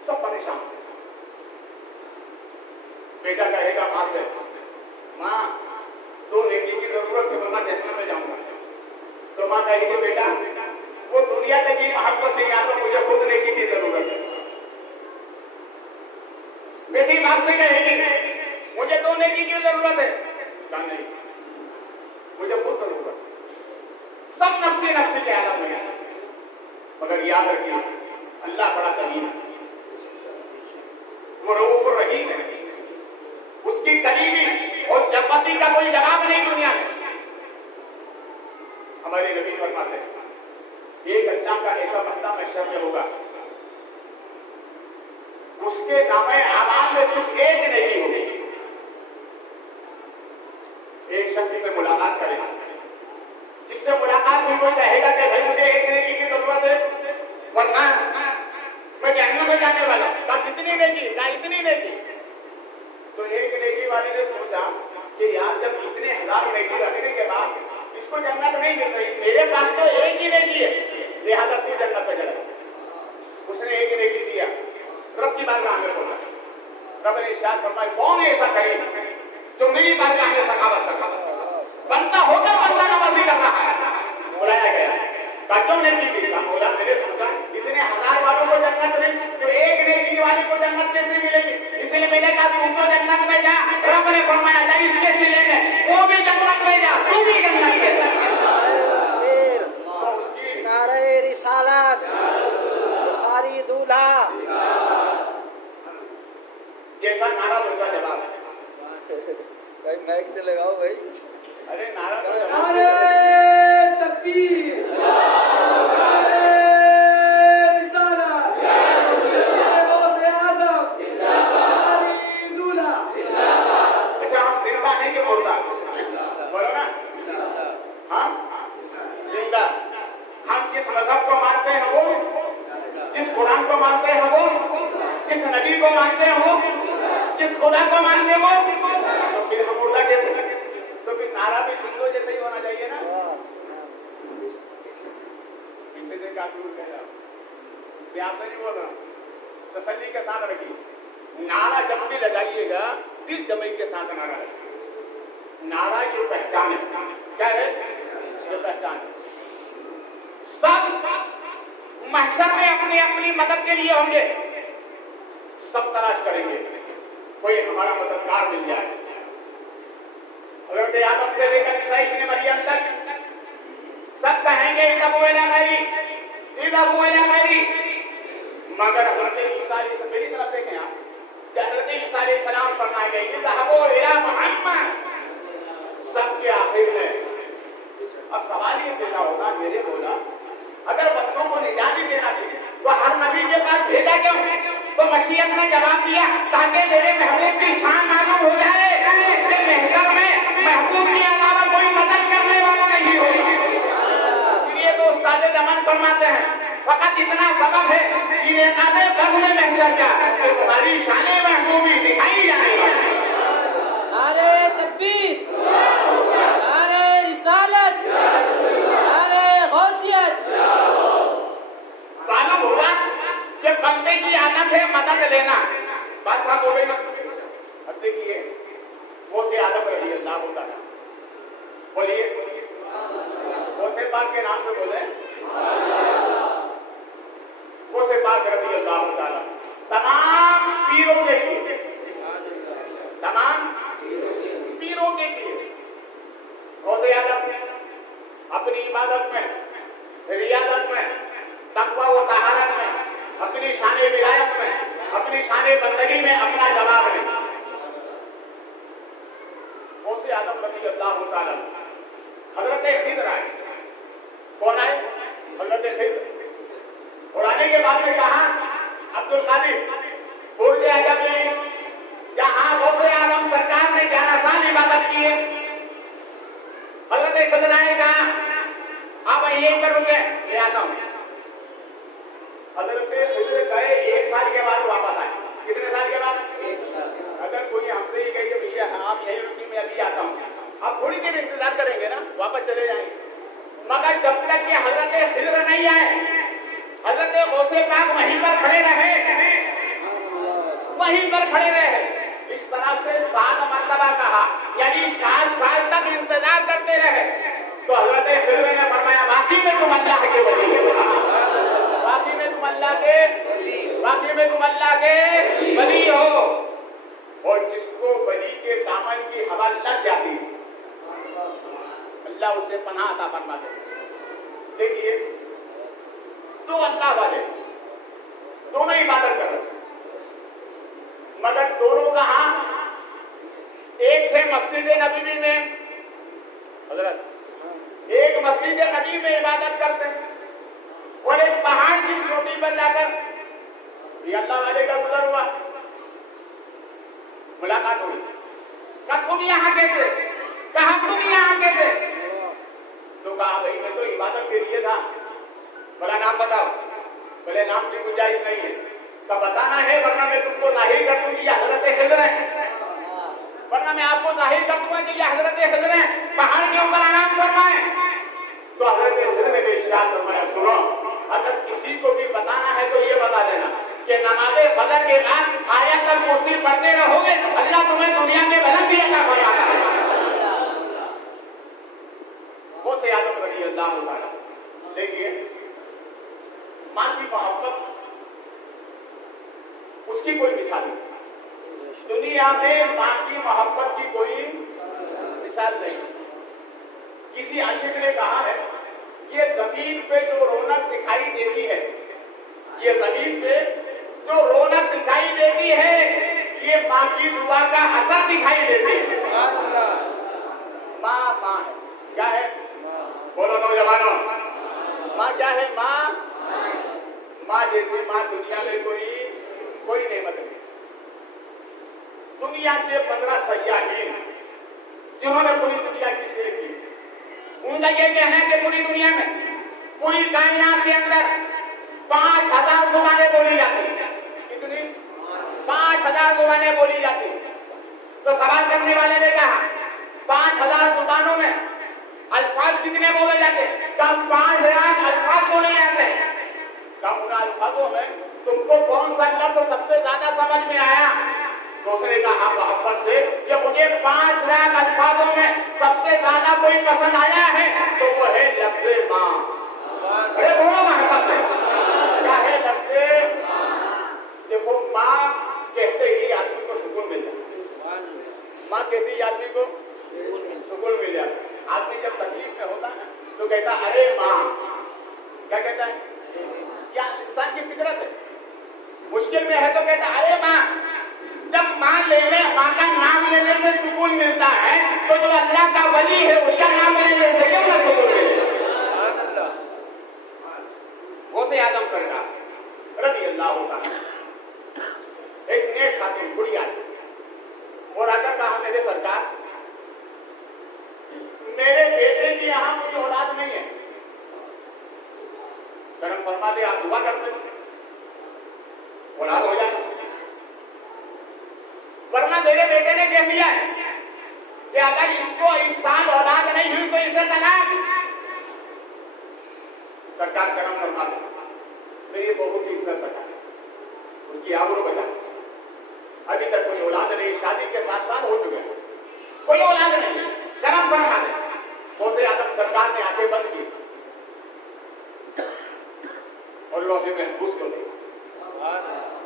सब परेशान। बेटा कहेगा माँ से, माँ 2 नेकी की जरूरत है वरना जहन्नम में जाऊंगा। तो माँ कहेगी बेटा वो दुनिया तक की मोहब्बत नहीं आता, मुझे खुद नेकी की जरूरत है। बेटी बाप से कहेगी मुझे 2 नेकी की जरूरत है, कहा नहीं मुझे खुद जरूरत है। सब नफ्सी नफ्सी के आलम में है। मगर याद रखिए अल्लाह बड़ा करीम है, वो रऊफ रहीम है, उसकी करीबी और जन्नती का कोई जवाब नहीं दुनिया में। हमारे नबी फरमाते हैं एक अल्लाह का ऐसा बंदा महशर में होगा, उसके नामे आमाल में सिर्फ एक नेकी होगी। एक शख्स से मुलाकात करेगा, जिससे मुलाकात हुई वो कहेगा कि भाई मुझे एक नेकी की जरूरत है वरना मैं जहन्नम में जाने वाला। कहा कितनी नेकी? कहा इतनी नेकी। तो एक नेकी वाले ने सोचा कि यार जब इतने 1000 नेकी रखने के बाद इसको जन्नत नहीं मिल रही, मेरे पास तो एक ही नेकी है, लिहाजा तू जन्नत में चला। उसने एक ही नेकी दिया, रब की बारगाह में बोला। रब ने इरशाद फरमाया कौन ऐसा करे जो मेरी बारगाह में सखावत कर, बंदा होकर बंदा नवाजी कर रहा है। बुलाया गया, क्यों नेकी दी? बोला मैंने सोचा इतने 1000 वालों को जन्नत नहीं तो एक नेकी वाली को जन्नत कैसे मिलेगी, इसलिए मैंने कहा तू तो जन्नत में जा। रब ने फरमाया जा इसके सिले में वो भी जन्नत में जा, तू भी जन्नत में जा। तो उसकी नारे रिसालत, बुखारी दूल्हा, जैसा नारा वैसा जवाब। भाई माइक से लगाओ भाई। अरे नारा तो जवाब। नारे तकबीर, नारे रिसालत, गौसे आज़म, बुखारी दूल्हा। अच्छा हम जिंदा हैं कि मुर्दा? बोलो ना, हम जिंदा। हम किस मजहब को मानते हैं वो, जिस कुरान को मानते हैं वो, जिस नबी को मानते हैं वो, जिस खुदा को मानते हैं वो, तो फिर हम मुर्दा कैसे? तो फिर नारा भी जिंदो जैसे ही होना चाहिए ना। किसी से क्या दूर कह रहा, प्यार से नहीं बोल रहा, तसल्ली के साथ रखिए। नारा जब भी लगाइएगा दिल जमी के साथ नारा रखिए। नारा की पहचान है, क्या है ये पहचान? सब महशर में अपनी अपनी मदद के लिए होंगे, सब तलाश करेंगे कोई हमारा मददगार मिल जाए। हज़रत आदम से लेकर ईसा इब्न मरियम तक सब कहेंगे इज़हबू इला गैरी, मगर हज़रत ईसा अलैहि मेरी तरफ देखें आप, हज़रत ईसा अलैहि सलाम फरमाए गए इज़हबू इला मुहम्मद, सबके आखिर में। अब सवाल ये पैदा होता मेरे बोला, अगर बंदों को निजात ही देना थी तो हर नबी के पास भेजा क्यों? तो मशीयत ने जवाब दिया ताकि मेरे महबूब की शान मालूम हो जाए कि महशर में महबूब के अलावा कोई मदद करने वाला नहीं होगा। इसलिए तो उस्ताद जमान फरमाते हैं फकत इतना सबब है कि इनेकादे बज़्म महशर का कि तुम्हारी शान महबूबी दिखाई जाएगी। नारे तकबीर, नारे रिसालत, नारे गौसियत। मालूम हुआ कि बंदे की आदत है मदद लेना। बात साफ हो गई ना? अब देखिए मूसा आदम रज़ी अल्लाह ताला, बोलिए मूसा पाक के नाम से बोले, मूसा पाक रज़ी अल्लाह ताला तमाम पीरों के पीर, तमाम पीरों के पीर मूसा आदम अपनी इबादत में, रियादत में, तक़वा व तहारत में, अपनी शान विलायत में, अपनी शान बंदगी में अपना जवाब है। मूसा आदम रज़ी अल्लाह ताला हज़रत खिज़र आए। कौन आए? हज़रत खिज़र। और आने के बाद में कहा अब्दुल कादिर बोल दिया जब जहां मूसा आदम सरकार ने 11 साल इबादत की है, हज़रत खिज़र आए कहा आप यहीं पर रुके, ले आता हूं। हज़रत खिज़र गए, 1 साल के बाद वापस आए। कितने साल के बाद? 1 साल। अगर कोई हमसे ही कहे कि भैया आप यहीं रुकिए मैं अभी आता हूँ, आप थोड़ी देर इंतजार करेंगे ना, वापस चले जाएंगे। मगर जब तक कि हज़रत खिज़र नहीं आए, हज़रत मूसा पाक वहीं पर खड़े रहे, वहीं पर खड़े रहे। इस तरह से 7 मरतबा कहा, यानी 7 साल तक इंतजार करते रहे। तो हज़रत खिज़र ने फरमाया वाकई में तुम अल्लाह के वली हो, वाकई में तुम अल्लाह के, वाकई में तुम अल्लाह के वली हो। और जिसको वली के दामन की हवा लग जाती अल्लाह उसे पनाह अता फरमाते। देखिए दो अल्लाह वाले दोनों इबादत कर रहे, मगर दोनों कहां? एक थे मस्जिद नबवी में, हजरत एक मस्जिद नबी में इबादत करते और एक पहाड़ की चोटी पर जाकर ये अल्लाह वाले का गुजर हुआ, मुलाकात हुई। कहा तुम यहाँ कैसे? कहा तुम यहाँ कैसे? तो कहा भाई मैं तो इबादत के लिए था। बोला नाम बताओ। बोले नाम की गुंजाइश नहीं है। तो बताना है वरना मैं तुमको जाहिर कर दूं कि ये हज़रत खिज़र है, वरना मैं आपको जाहिर कर दूंगा कि ये हज़रत खिज़र है, पहाड़ के ऊपर आराम फरमाए। तो हज़रत खिज़र ने इरशाद फरमाया सुनो, अगर किसी को भी बताना है तो ये बता देना कि नमाज़े फजर के बाद आयतुल कुर्सी पढ़ते रहोगे तो अल्लाह तुम्हें दुनिया में बुलंदी अता फरमाएगा। वो से आदम रज़ी अल्लाह ताला, देखिए मां की मोहब्बत उसकी कोई मिसाल नहीं, दुनिया में मां की मोहब्बत की कोई मिसाल नहीं। किसी आशिक ने कहा है ये जमीन पे जो रौनक दिखाई देती है, ये जमीन पे जो रौनक दिखाई देती है ये मां की दुआ का असर दिखाई देती है। माँ माँ है, क्या है? बोलो नौजवानों, माँ क्या है? माँ जैसी माँ दुनिया में कोई नेमत नहीं। दुनिया के 15 सयाहीन जिन्होंने पूरी दुनिया की सैर की, उनका ये कहना है कि पूरी दुनिया में, पूरी कायनात के अंदर 5000 जुबानें बोली जाती हैं। कितनी? 5000 जुबानें बोली जाती हैं। तो सवाल करने वाले ने कहा 5000 जुबानों में अल्फाज कितने बोले जाते? कब 5 लाख अल्फाज बोले जाते हैं। कब उन अल्फाजों में तुमको कौन सा लफ्ज़ सबसे ज्यादा समझ में आया? तो उसने कहा मोहब्बत से कि मुझे 5 लाख अल्फाजों में सबसे ज्यादा कोई पसंद आया है तो वो है लफ्ज़े माँ। अरे बोलो मोहब्बत से, क्या है लफ्ज़े? देखो माँ कहते ही आदमी को सुकून मिल जाता, माँ कहती ही आदमी को सुकून मिल जाता। आदमी जब तकलीफ में होता है तो कहता अरे माँ, क्या कहता है? मुश्किल में है तो कहता अरे माँ, जब माँ का नाम लेने से सुकून मिलता है तो जो अल्लाह का वली है उसका नाम लेने से क्यों ना सुकून मिलेगा। गौसे आदम सरकार रज़ी अल्लाह ताला एक नेक खातून बुढ़िया और आकर कहा मेरे सरकार, मेरे बेटे की यहाँ कोई औलाद नहीं है। करम फरमा दे, आप दुआ करते औलाद हो जाए, वरना मेरे बेटे ने कह दिया है कि अगर इसको इस साल औलाद नहीं हुई तो इसे तलाक। सरकार करम फरमा दे, मेरी बहू की इज्जत बचा, उसकी आबरू बचा। अभी तक कोई औलाद नहीं, शादी के 7 साल हो चुके हैं, कोई औलाद नहीं। करम फरमा दे। गौसे आदम सरकार ने आंखें बंद की और लोहे महफूज को देखा।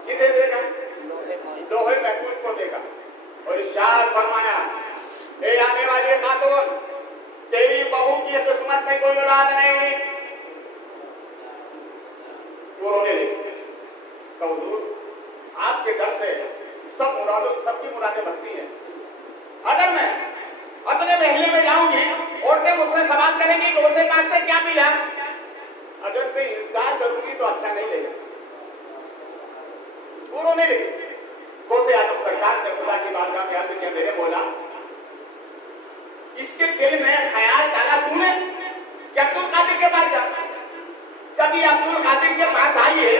किधर देखा? लोहे महफूज को देखा और इरशाद फरमाया, ए आने वाली खातून, तेरी बहू की किस्मत में कोई औलाद नहीं। वो रोने लगी, हुजूर आपके घर से सबकी मुरादें बनती हैं। अगर मैं अपने महल्ले में जाऊंगी, औरतें मुझसे सवाल करेंगी कि उसे पास से क्या मिला, अगर मैं इनकार करूंगी तो अच्छा नहीं लगेगा। वो रोने लगी। गौसे आदम सरकार ने खुदा की बारगाह में आके मेरे बोला, इसके दिल में ख्याल डाला तूने कि अब्दुल कादिर के पास जा। जब ये अब्दुल कादिर के पास आई है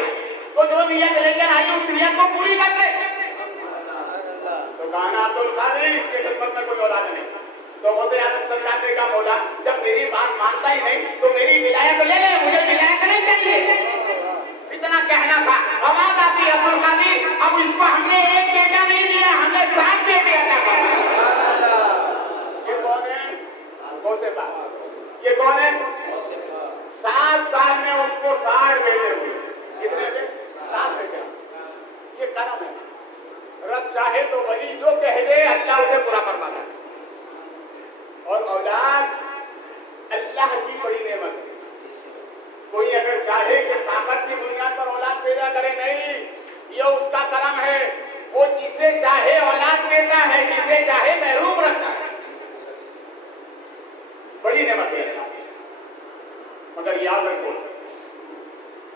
तो जो नियत लेकर आई उस नियत को पूरी कर दे। तो गाना अब्दुल कादिर, इसके किस्मत में कोई औलाद नहीं। तो गौसे आदम सरकार ने कहा, मौला जब मेरी बात मानता ही नहीं तो मेरी विलायत ले ले, मुझे विलायत नहीं चाहिए। इतना कहना था। आवाज आती अब्दुल कादिर, अब इसको हमने एक बेटा नहीं दिया, हमने 7 बेटे अता किए। ये कौन है? गौसे पाक। ये कौन है? 7 साल में उसको 7 बेटे हुए। कितने हुए? 7 बेटे। ये करम है। रब चाहे तो वली जो कह दे अल्लाह उसे पूरा फरमाता है। और औलाद अल्लाह की बड़ी नेमत है। कोई अगर चाहे कि ताकत की बुनियाद पर औलाद पैदा करे, नहीं, ये उसका करम है। वो जिसे चाहे औलाद देता है, जिसे चाहे महरूम रखता है। बड़ी नेमत है। मगर याद रखो,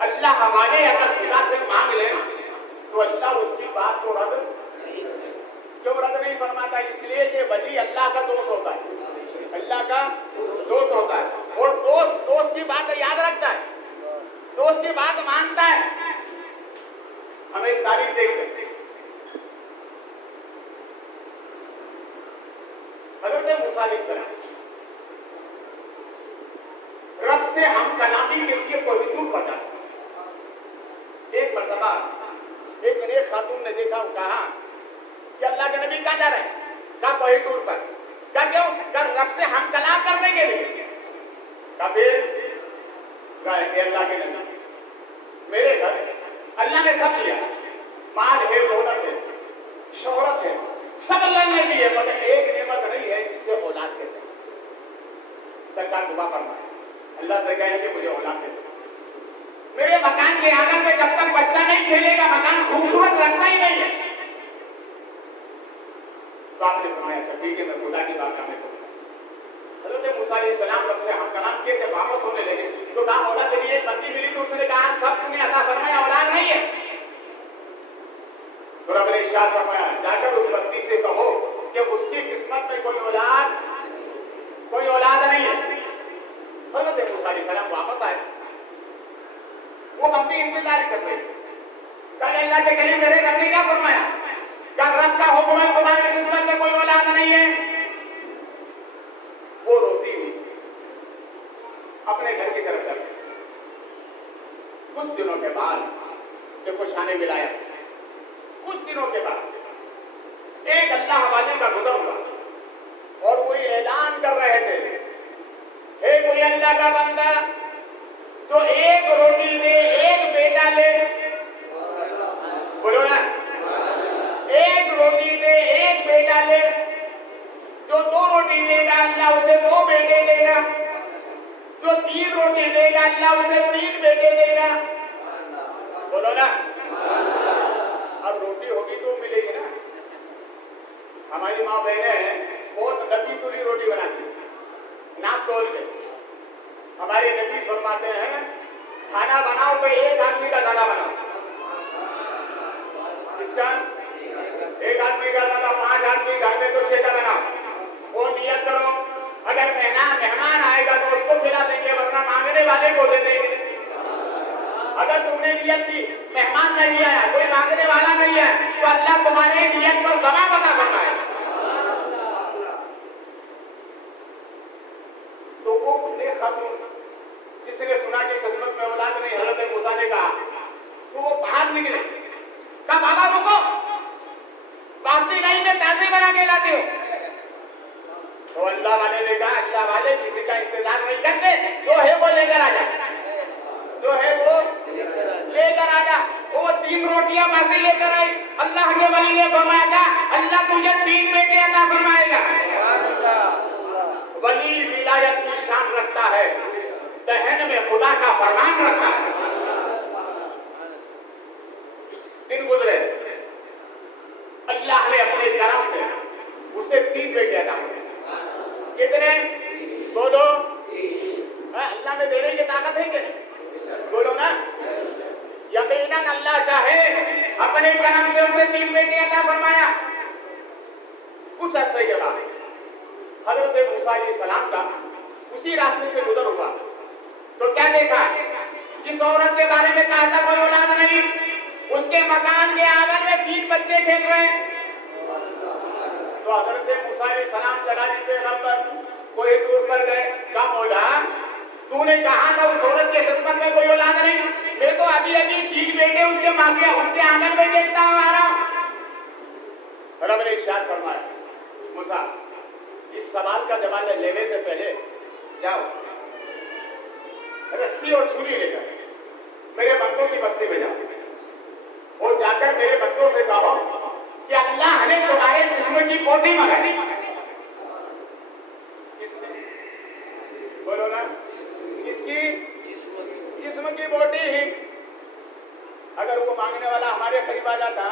अल्लाह हमारे अगर खुदा से मांग ले तो अल्लाह उसकी बात को रद्द क्यों रद्द नहीं फरमाता? इसलिए कि वली अल्लाह का दोस्त होता है, अल्लाह का दोस्त होता है। और दोस्त की बात याद रखता है, दोस्त की बात मानता है। हमें एक तारीफ देखते, हज़रत मूसा अलैहिस्सलाम रब से हम कलामी के लिए कोई दूर पड़ जाता। एक मर्तबा एक नेक खातून ने देखा, कहा कि अल्लाह के नबी कहाँ जा रहे हैं? कहा कोई दूर पर। क्या क्यों? कर रब से हम कलाम करने के लिए। कहा फिर अल्लाह के नबी, मेरे घर अल्लाह ने सब दिया, माल है, दौलत है, शोहरत है, सब अल्लाह ने दी है, मगर एक नेमत नहीं है जिसे औलाद कहते हैं। सरकार दुआ फरमाए, अल्लाह से कहें कि मुझे औलाद दे। मेरे मकान के आंगन में जब तक बच्चा नहीं खेलेगा, मकान खूबसूरत लगता ही नहीं है। तो आपने फरमाया, अच्छा ठीक है, मैं खुदा की बात करने को। हज़रत मूसा अलैहिस्सलाम रब से हम कलाम किए, जब वापस होने लगे तो कहा औलाद के लिए एक बंदी मिली, तो उसने कहा सब तुम्हें अता फरमाया, औलाद नहीं है। तो रब ने इरशाद फरमाया, जाकर उस बंदी से कहो कि उसकी किस्मत में कोई औलाद नहीं है। हज़रत मूसा अलैहिस्सलाम वापस आए, वो बंदी इंतजार कर रही। कल अल्लाह के करीम मेरे रब ने क्या फरमाया? कल रब का हुक्म है, तुम्हारी किस्मत में कोई औलाद नहीं है। वो रोती हुई अपने घर की तरफ चल। कुछ दिनों के बाद देखो शान विलायत, कुछ दिनों के बाद एक अल्लाह वाले का गुजर हुआ और वो ऐलान कर रहे थे, हे कोई अल्लाह का बंदा जो एक रोटी दे, एक बेटा ले, बोलो ना, एक रोटी दे, एक बेटा ले। जो 2 रोटी देगा अल्लाह उसे 2 बेटे देगा, जो 3 रोटी देगा अल्लाह उसे 3 बेटे देगा। बोलो ना, अब रोटी होगी तो मिलेगी ना। हमारी माँ बहनें बहुत नबी तुली रोटी बनाती है, नाप तोल के। हमारे नबी फरमाते हैं खाना बनाओ तो एक आदमी का ज्यादा बनाओ। इसका एक आदमी का ज्यादा, 5 आदमी घर में तो 6 का बनाओ। वो नियत करो अगर मेहमान आएगा तो उसको खिला देंगे, वरना मांगने वाले को दे देंगे। अगर तुमने नियत की मेहमान नहीं आया, कोई मांगने वाला नहीं है, तो अल्लाह तुम्हारे नियत पर सवाब अता फरमाए। तो वो जिसने सुना कि किस्मत में औलाद नहीं, हज़रत मूसा ने कहा, तो वो बाहर निकले, कहा बाबा रुको, बासी नहीं में ताजे बना के लाते हो। तो अल्लाह वाले ने कहा अल्लाह वाले किसी का इंतजार नहीं करते, जो है वो लेकर आ जा, जो है वो लेकर आ जा। वो 3 रोटियां बासी लेकर आई। अल्लाह के वली ने फरमाया था अल्लाह तुझे 3 बेटे अता फरमाएगा। वली विलायत की शान रखता है, दहन में खुदा का फरमान रखता है। दिन गुजरे, अल्लाह ने अपने करम से उसे 3 बेटे अता किए। कितने? 2। अल्लाह में देने की ताकत है कि बोलो ना। यकीनन अल्लाह चाहे अपने करम से उसे 3 बेटे अता फरमाया। कुछ अरसे के बाद हज़रत मूसा अलैहिस्सलाम का उसी रास्ते से गुजर हुआ तो क्या देखा, जिस औरत के बारे में कहा था कोई औलाद नहीं, उसके मकान के आंगन में 3 बच्चे खेल रहे हैं। तो हज़रत मूसा अलैहिस्सलाम जरा जी पैगंबर कोई दूर पर गए, कहा मौला तूने कहा था उस औरत के किस्मत में कोई औलाद नहीं, मैं तो अभी 3 बेटे उसके मांगे उसके आंगन में देखता हूं आ रहा हूं। रब ने इरशाद फरमाया मूसा इस सवाल का जवाब लेने से पहले जाओ रस्सी और छुरी लेकर मेरे बंदों की बस्ती में जाओ और जाकर मेरे बंदों से कहो कि अल्लाह ने तुम्हारे जिस्म की पोटी मंगाई। बोलो ना, किसकी? जिस्म की बोटी ही। अगर वो मांगने वाला हमारे करीब आ जाता,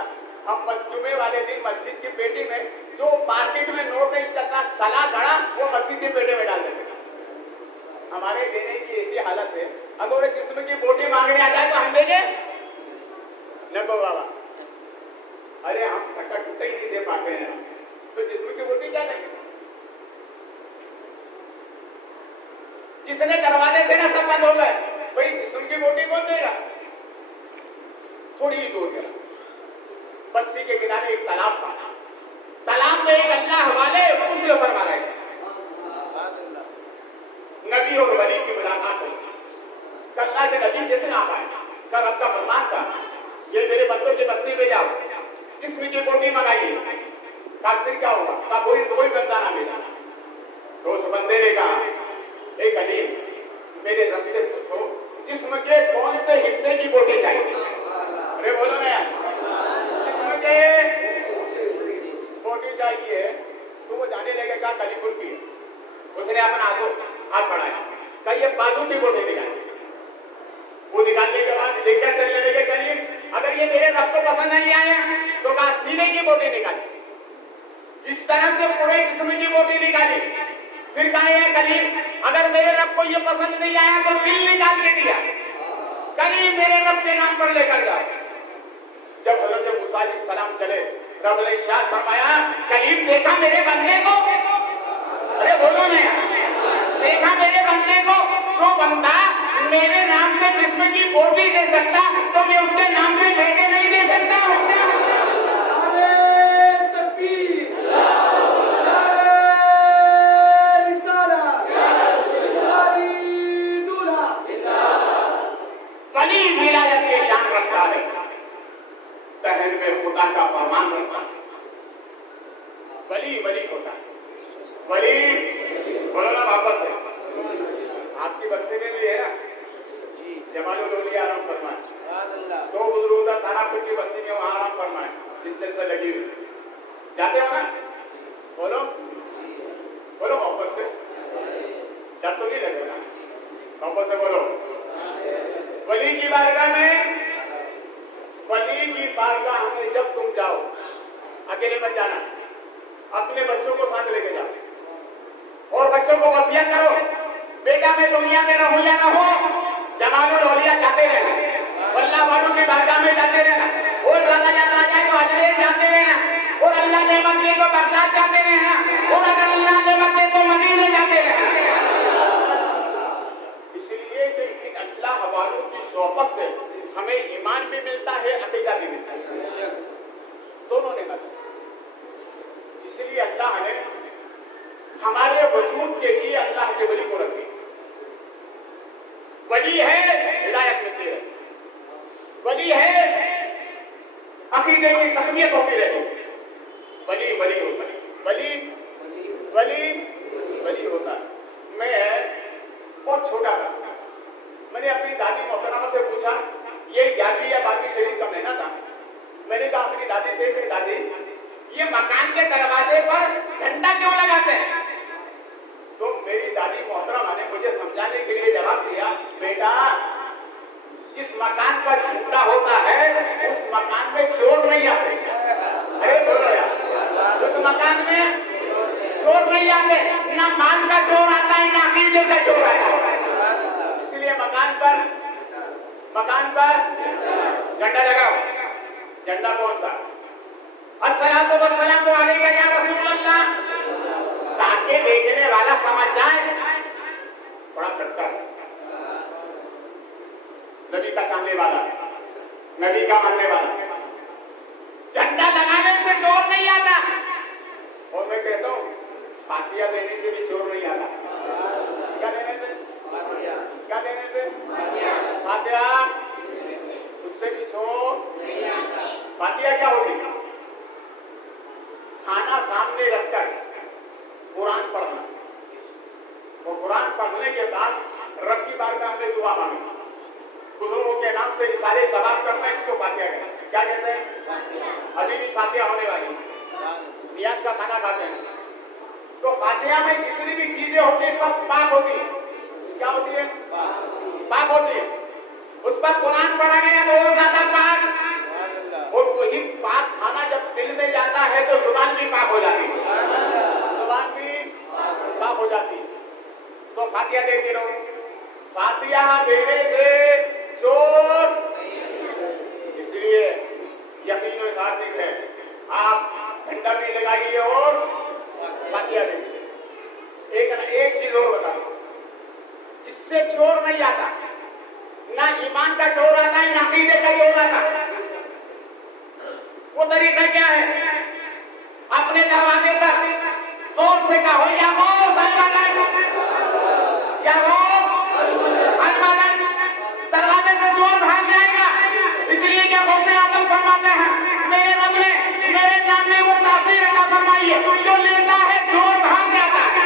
हम जुमे वाले दिन मस्जिद की पेटी में जो मार्केट में नोट नहीं चलता सलाह गड़ा वो मस्जिद के पेटे में डाल देते। हमारे देने की ऐसी हालत है, अगर जिस्म की बोटी मांगने आ जाए तो हम देंगे नको बाबा। अरे हम टक्का टूटा ही नहीं दे पाते हैं, तो जिस्म की बोटी क्या देंगे? जिसने दरवाजे देना सब बंद हो गए, भाई जिस्म की बोटी कौन देगा? थोड़ी ही दूर गया, बस्ती के किनारे एक तालाब था। तालाब में एक अल्लाह वाले गुस्ल फरमा रहे थे। नबी और वली की मुलाकात हुई। अल्लाह के नबी कैसे ना पाए? का रब का फरमान था ये मेरे बंदों की बस्ती में जाओ, जिस्म की बोटी मंगाइए। फिर क्या होगा? का कोई बंदा ना मिला। तो उस बंदे ने कहा एक अलीम मेरे रब से पूछो जिस्म के कौन से हिस्से की बोटी चाहिए? अरे बोलो ना यार, जिस्म के बोटी चाहिए। तो वो जाने लगे कहा कलीपुर की। उसने अपना हाथ बढ़ाया, कहा ये बाजू की बोटी निकाली। वो निकालने के बाद लेकर चलने लगे करीब। अगर ये मेरे रब को पसंद नहीं आया तो कहा सीने की बोटी निकाली। इस तरह से पूरे जिस्म की बोटी निकाली। फिर कहा है करीब अगर मेरे रब को ये पसंद नहीं आया तो दिल निकाल के दिया। करीब मेरे रब के नाम पर लेकर जाओ। जब हज़रत मूसा अलैहिस्सलाम चले, रब ने इरशाद फरमाया करीब देखा मेरे बंदे को? अरे बोलो ना, देखा मेरे बंदे को? जो बंदा मेरे नाम से जिस्म की बोटी दे सकता तो मैं उसके नाम से बेटे नहीं दे सकता हूँ। वली विलायत की शान रखता है, दहन में खुदा का फरमान रखता है। वली वली होता है। वली बोलो ना वापस है। आपकी बस्ती में भी है ना जमालुल औलिया आराम फरमाए। 2 बुजुर्गों का तानापुर की बस्ती में वहाँ आराम फरमाए, सिंचन से लगी हुई। जाते हो ना? बोलो बोलो वापस से। जब तो नहीं लगेगा, वापस से बोलो। वली की बारगाह में, वली की बारगाह कहा हमें जब तुम जाओ अकेले मत जाना, अपने बच्चों को साथ लेके जाओ और बच्चों को वसीयत करो, बेटा मैं दुनिया में रहूं या न हो, जमानो लोलिया जाते रहना, अल्लाह वालों की बारगाह में जाते रहना, और ज्यादा ज्यादा आ जाए तो अजमेर जाते रहना, और अल्लाह नेमत दे तो बगदाद जाते रहना, और अगर अल्लाह नेमत दे तो मदीने जाते रहना। इसलिए कि इन अल्लाह वालों की सोहबत से हमें ईमान भी मिलता है, अकीदा भी मिलता है, दोनों नेमत। इसलिए अल्लाह ने हमारे वजूद के लिए अल्लाह के वली को रखे। वली है हिदायत मिलती रहे, वली है अकीदे की तकमीयत होती रहे, वली वली होता है, वली वली वली होता है। मैं बहुत छोटा था, मैंने अपनी दादी मोहतरमा से पूछा, ये 11वीं या 12वीं शरीफ का महीना था, मैंने कहा अपनी दादी से, दादी ये मकान के दरवाजे पर झंडा क्यों लगाते हैं? तो मेरी दादी मोहतरमा ने मुझे समझाने के लिए जवाब दिया, बेटा जिस मकान पर झंडा होता है उस मकान में चोर नहीं आते। अरे बोलो यार, उस मकान में चोर नहीं आते, ना मान का चोर आता है ना अकीदे का चोर आता है। इसलिए मकान पर झंडा लगाओ। झंडा कौन सा? अस्सलातु वस्सलामु अलैका या रसूल अल्लाह, ताकि देखने वाला समझ जाए बड़ा सत्ता है, नबी का चाहने वाला, नबी का मानने वाला। झंडा लगाने से चोर नहीं आता, और मैं कहता हूँ फातिया देने से भी चोर नहीं आता। क्या देने से? क्या देने से? फातिया, उससे भी चोर नहीं आता। फातिया क्या होगी? खाना सामने रखकर कुरान पढ़ना, और कुरान पढ़ने के बाद रब की बारगाह में दुआ मांगना, बुजुर्गों के नाम से इशारे सवाब करना, इसको फातिया कहते हैं। क्या कहते हैं? अभी भी फातिया होने वाली, नियाज का खाना खाते हैं तो फातिया में जितनी भी चीजें होती है सब पाक होती है। क्या होती है? पाक होती है। उस पर कुरान पढ़ा गया तो वो ज्यादा पाक, और वही पाक खाना जब दिल में जाता है तो जुबान भी पाक हो जाती है, जुबान भी पाक हो जाती है। तो फातिया देते रहो। फातिया देने से चोर, इसलिए यकीन के साथ है आप झंडा भी लगाइए और फातिया देंगे। एक चीज और बता दो, जिससे चोर नहीं आता, ना ईमान का चोर आता है ना अकीदे का चोर आता। वो तरीका क्या है? अपने दरवाजे तक जोर से कहो या रोज या रोज दरवाजे से चोर भाग जाएगा। इसलिए क्या गौसे आदम फरमाते हैं, मेरे बदले मेरे नाम में वो तासीर अता फरमाइए, जो लेता है चोर भाग जाता है।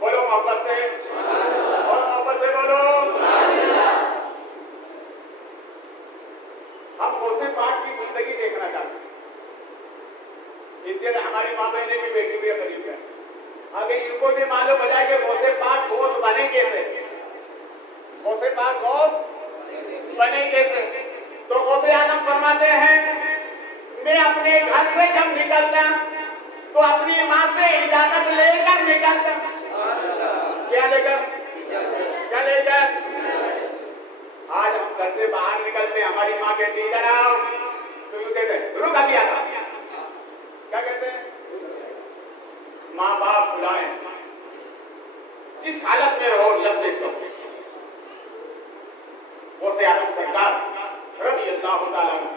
बोलो मोहब्बत से, और मोहब्बत से बोलो। हम गौसे पाक की जिंदगी देखना चाहते हैं, इसलिए हमारी माँ बहने भी बेटी हुई करीब है, आगे इनको भी मालूम हो जाए कि गौसे पाक गोश्त बने कैसे, गौसे पाक गोश्त बने कैसे। तो गौसे आदम फरमाते हैं, मैं अपने घर से जब निकलता तो अपनी माँ से इजाजत लेकर निकलता। क्या लेकर? क्या लेकर? आज हम घर से बाहर निकलते, हमारी माँ कहती इधर आओ, तो यूं कहते रुक अभी आता। क्या कहते हैं? माँ बाप बुलाएं, जिस हालत में रहो लब देखो। वो से आदम सरकार रज़ी अल्लाह ताला अन्हु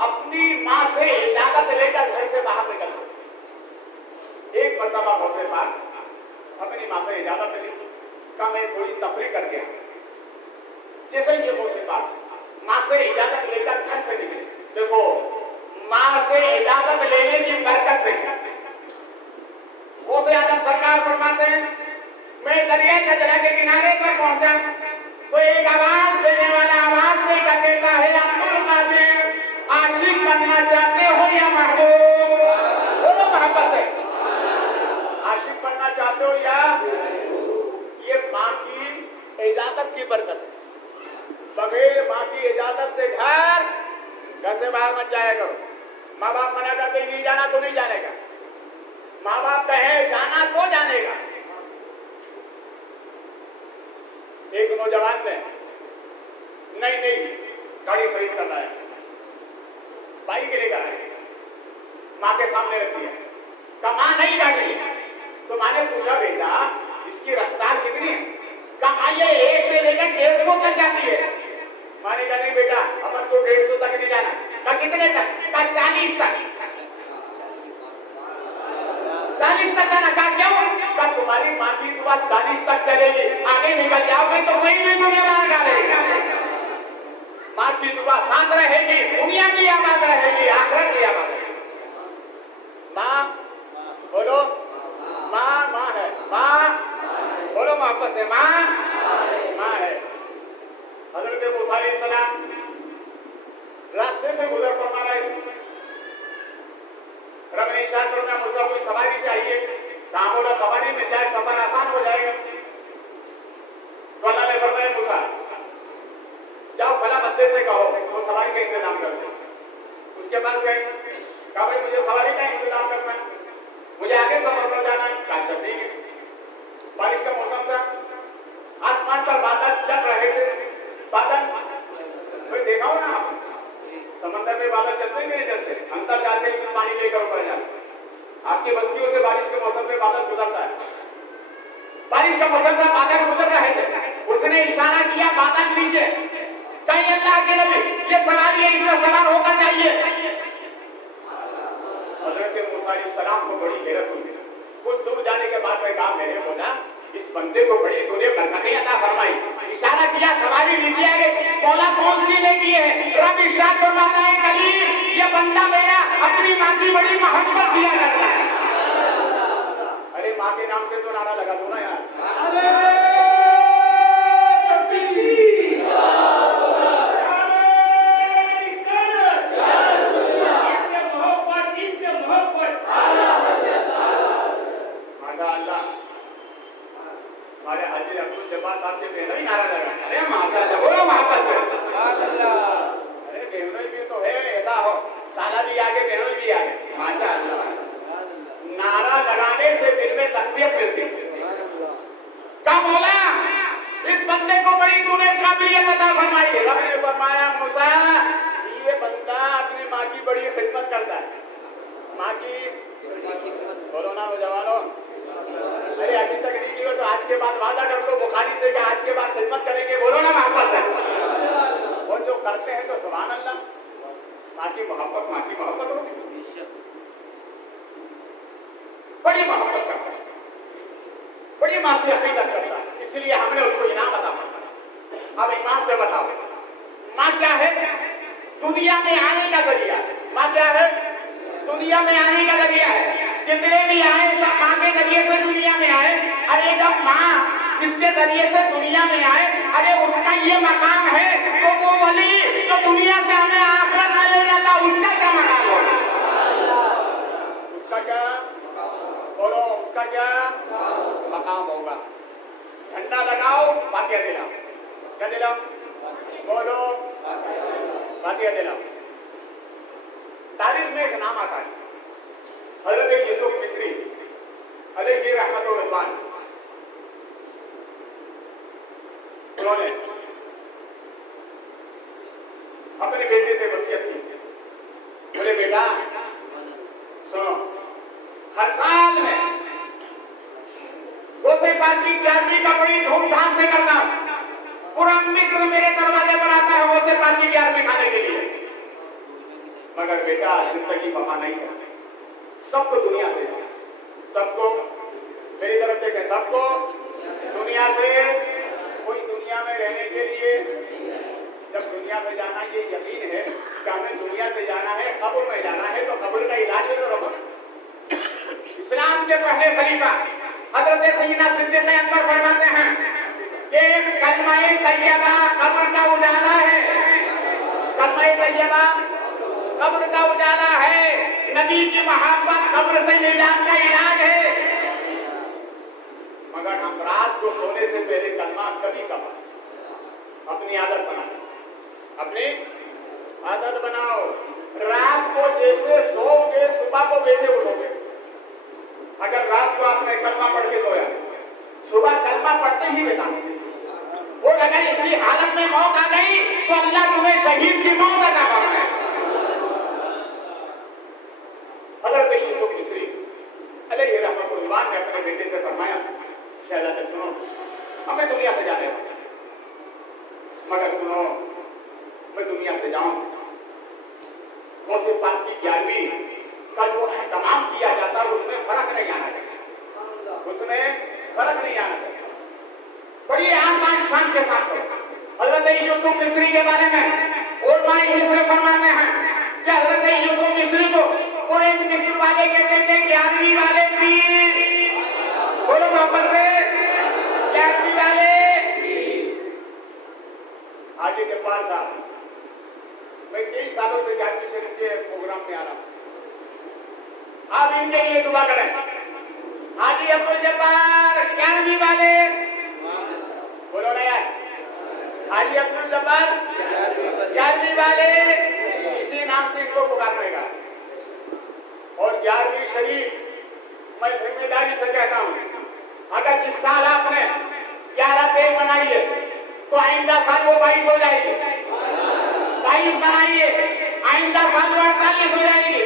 अपनी माँ से इजाजत लेकर घर से बाहर निकलते। एक मर्तबा गौसे पाक अपनी माँ से इजाजत ली, कहा मैं थोड़ी तफरीह कर गया। जैसे ये गौसे पाक माँ से इजाजत लेकर घर से निकले, देखो माँ से इजाजत लेने की बरकत है। गौसे आदम सरकार फरमाते हैं, मैं दरिया नजरा के किनारे पर पहुंचा तो एक आवाज देने वाला आवाज देकर कहता है, अब्दुल इजाजत की बरकत है। बगैर माँ की इजाजत से घर से बाहर मत जाया करो। माँ बाप मना करते नहीं जाना तो नहीं जानेगा, माँ बाप कहे जाना तो जानेगा। एक नौजवान ने नई गाड़ी खरीद करना है, बाइक लेकर आए, माँ के सामने रख दिया, कहा माँ नहीं गाड़ी। तो माँ ने पूछा बेटा इसकी रफ्तार कितनी है? कहा ये 1 से लेकर 150 तक जाती है। माँ ने कहा नहीं बेटा अपन को 150 तक नहीं जाना। कहा कितने तक? कहा 40 तक। 40 तक जाना। कहा क्यों? कहा तुम्हारी माँ की दुआ 40 तक चलेगी, आगे निकल जाओगे तो कोई भी तुम्हें मार डालेगा। माँ की दुआ साथ रहेगी, दुनिया की आबाद रहेगी, आखिरत की आबाद रहेगी। माँ बोलो, माँ है, माँ बोलो मोहब्बत से, माँ है। हज़रत मूसा अलैहिस्सलाम रास्ते से गुजर फरमा रहे, रब ने इरशाद फरमाया मूसा कोई सवारी चाहिए, कहाँ बोला सवारी मिल जाए सफर आसान हो जाएगा। तो अल्लाह ने फरमाया मूसा जाओ फला बंदे से कहो वो सवारी का इंतजाम कर दे। उसके पास गए, कहा भाई मुझे सवारी का इंतजाम करना है, मुझे आगे सफर पर जाना है। कहा चल ठीक है। बारिश का मौसम था, आसमान पर बादल चल रहे थे। बादल कोई देखा हो ना आप, समंदर में बादल चलते नहीं चलते, अंदर जाते हैं पानी लेकर ऊपर जाते। आपकी बस्तियों से बारिश के मौसम में बादल गुजरता है। बारिश का मौसम था, बादल गुजर रहे थे, उसने इशारा किया बादल नीचे, कहीं अल्लाह के नबी ये सवारी है इसमें सवार होकर जाइए। हज़रत मूसा अलैहिस्सलाम को बड़ी हैरत हुई। कुछ दूर जाने के बाद में कहा मैंने बोला इस बंदे को बड़ी तूने बरकतें अता फरमाई। इशारा किया सवारी नीचे आ गई। बोला कौन सी लेकी है? रब इरशाद फरमाता है कलील ये बंदा मेरा अपनी माँ की बड़ी मोहब्बत दिया करता है। अरे माँ के नाम से तो नारा लगा दो ना यार। इसलिए हमने उसको इनाम अता फरमाया। अब ईमान से बताओ माँ क्या है? दुनिया में आने का जरिया। माँ क्या है? दुनिया में आने का जरिया है। जितने भी आए सब माँ के जरिए से दुनिया में आए। अरे जब माँ जिसके जरिए से दुनिया में आए, अरे उसका ये मकाम है तो वो वली जो दुनिया से हमें आखिरत में ले जाता उसका क्या मकाम होगा? उसका क्या बोलो, उसका क्या मकाम होगा? झंडा लगाओ, फातिहा दिलाओ। क्या दिलाओ? बोलो, फातिहा दिलाओ। तारीख में एक नाम आता है हज़रत यूसुफ मिस्री अलैहि रहमतुल्लाह। उन्होंने अपने बेटे से वसीयत की, बोले बेटा सुनो, हर साल में गोसे पाक की 11वीं का बड़ी धूमधाम से करता हूं। पूरा मिस्र मेरे दरवाजे पर आता है गोसे पाक की 11वीं खाने के लिए। मगर बेटा जिंदगी वफा नहीं है। सबको दुनिया से, सबको मेरी तरफ देखें, सबको दुनिया से। कोई दुनिया में रहने के लिए जब दुनिया से जाना ये यकीन है कि हमें दुनिया से जाना है, कब्र में जाना है, तो कब्र का इलाज तो रखो। इस्लाम के पहले खलीफा हज़रत सैयदना सिद्दीक़ अकबर फरमाते हैं कि कलमा-ए तैयबा कब्र का उजाला है। कलमा-ए तैयबा कब्र का उजाला है। नबी की मोहब्बत कब्र से निजात का इलाज है। मगर हम रात को सोने से पहले कलमा कभी कभार अपनी आदत बनाओ, अपनी आदत बनाओ। रात को जैसे सोओगे सुबह को बैठे उठोगे। अगर रात को आपने कलमा पढ़ के सोया, सुबह कलमा पढ़ते ही बेटा, और अगर इसी हालत में मौत आ गई तो अल्लाह तुम्हें शहीद की मौत अता फरमाए। हज़रत यूसुफ मिस्री अलैहि रहमतुल्लाह ने अपने बेटे से फरमाया, शहजादे सुनो, हमें दुनिया से जाने दो, मगर सुनो, मैं दुनिया से जाऊं गौसे पाक की 11वीं का जो एहतमाम किया जाता है उसमें फर्क नहीं आना चाहिए, उसमें फर्क नहीं आना चाहिए। बड़ी आसान शान के साथ हज़रत यूसुफ मिस्री के बारे में उलमाए मिस्र फरमाते हैं कि हज़रत यूसुफ मिस्री को पूरे मिस्र वाले कहते थे 11वीं वाले पीर। बोलो मोहब्बत से, 11वीं वाले आगे के पास साहब, मैं कई सालों से 11वीं शरीफ के प्रोग्राम में आ रहा हूँ। आप इनके लिए दुआ करें। हाजी अब्दुल जब्बार 11वीं वाले, बोलो ना यार, हाजी अब्दुल जब्बार 11वीं वाले, इसी नाम से इनको पुकारने का। और 11वीं शरीफ मैं जिम्मेदारी से कहता हूँ, अगर जिस साल आपने 11 पेज बनाई है तो आइंदा साल वो 22 हो जाएगी, 22 बनाइए, आइंदा साल वो 48 हो जाएगी।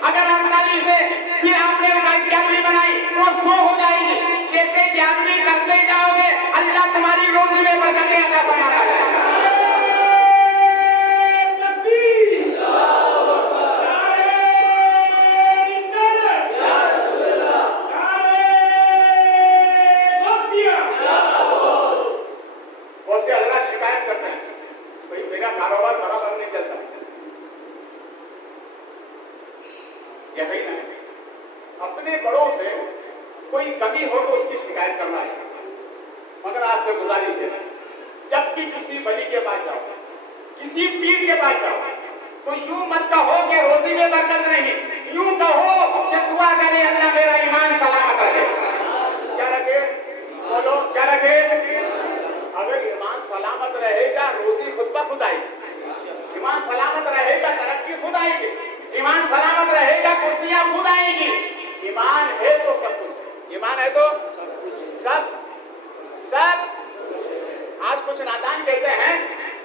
अगर 48 से फिर आपने 11वीं बनाई वो 100 हो जाएगी। जैसे 11वीं करते जाओगे अल्लाह तुम्हारी रोजी में बरकतें अता फरमाएगा। अपने बड़ों से कोई कमी हो तो उसकी शिकायत करना है, मगर आपसे गुजारिश है जब भी किसी वली के पास जाओ, किसी पीर के पास जाओ, तो यूं मत कहो कि रोजी में बरकत नहीं, यूं कहो कि दुआ करे अल्लाह मेरा ईमान सलामत रखे। क्या रखे? बोलो क्या रखे? अगर ईमान सलामत रहेगा रोजी खुद ब खुद आएगी, ईमान सलामत रहेगा तरक्की खुद आएगी, ईमान सलामत रहेगा कुर्सियां खुद आएगी। ईमान है तो सब कुछ, ईमान है तो सब सब। आज कुछ नादान कहते हैं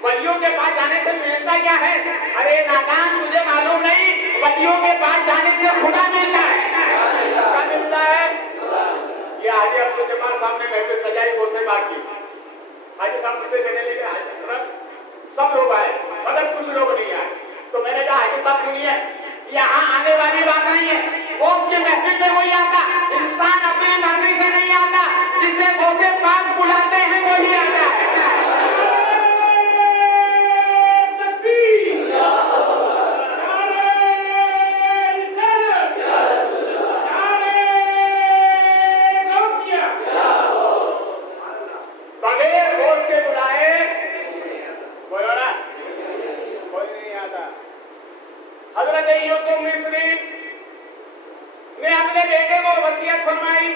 वलियों के पास जाने से मिलता क्या है? अरे नादान, तुझे मालूम नहीं, वलियों के पास जाने से खुदा मिलता है। क्या मिलता है? ये आगे अब्दुल जब्बार साहब ने महफिल सजाई वो से बात की, हाजी साहब मुझसे कहने लगे सब लोग आए मगर कुछ लोग नहीं आए, तो मैंने कहा हाजी साहब सुनिए, यहाँ आने वाली बात नहीं है, वो उसके महफिल में वही आता, इंसान अपनी मर्जी से नहीं आता, जिसे वो से पाक बुलाते हैं वही आता है। बगैर दोस्त के बुलाए बोलो ना कोई नहीं आता। हजरत यूसुफ मिस्री ने अपने बेटे को वसीयत फरमाई,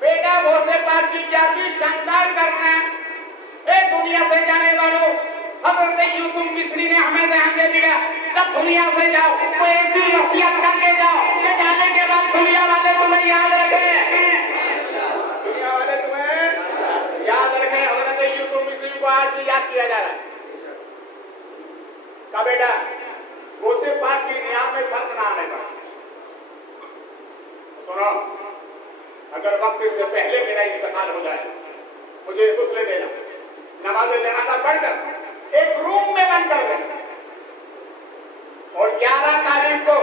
बेटा गौसे पाक की 11वीं शानदार करना है। दुनिया से जाने वालों, हजरत यूसुफ मिस्री ने हमें ध्यान दे दिया, जब दुनिया से जाओ तो ऐसी वसीयत करके जाओ कि जाने के बाद दुनिया वाले तुम्हें याद रखें, दुनिया वाले तुम्हें याद रखें। हजरत यूसुफ मिस्री को आज भी याद किया जा रहा है। का बेटा गौसे पाक की नियाम में फर्क ना आने का। सुनो, अगर वक्त से पहले मेरा इंतकाल हो जाए, मुझे गुस्ल देना, नमाज जनाजा पढ़कर एक रूम में बंद कर देना, और 11 तारीख को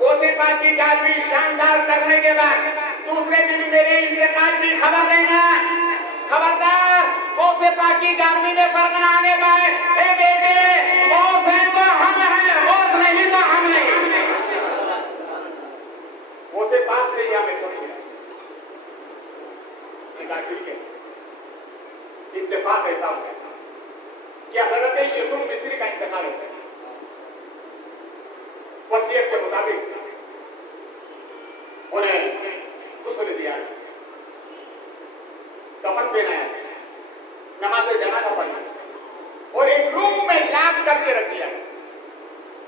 गौसे पाक की 11वीं शानदार करने के बाद दूसरे दिन मेरे इंतकाल की खबर देना। खबरदार, गौसे पाक की 11वीं में फर्क ना आने पाए। ए बेटे, गौस है तो हम हैं, गौस नहीं तो हम नहीं। गौसे पाक से यह मैं समझ गया। उसने कहा ठीक है, इत्तेफाक ऐसा हो गया कि हजरत यूसुफ मिस्री का इंतकाल हो गया। वसीयत के मुताबिक उन्हें गुस्ल दिया, कफन पहनाया, नमाज जनाजा पढ़ी, करके रख दिया,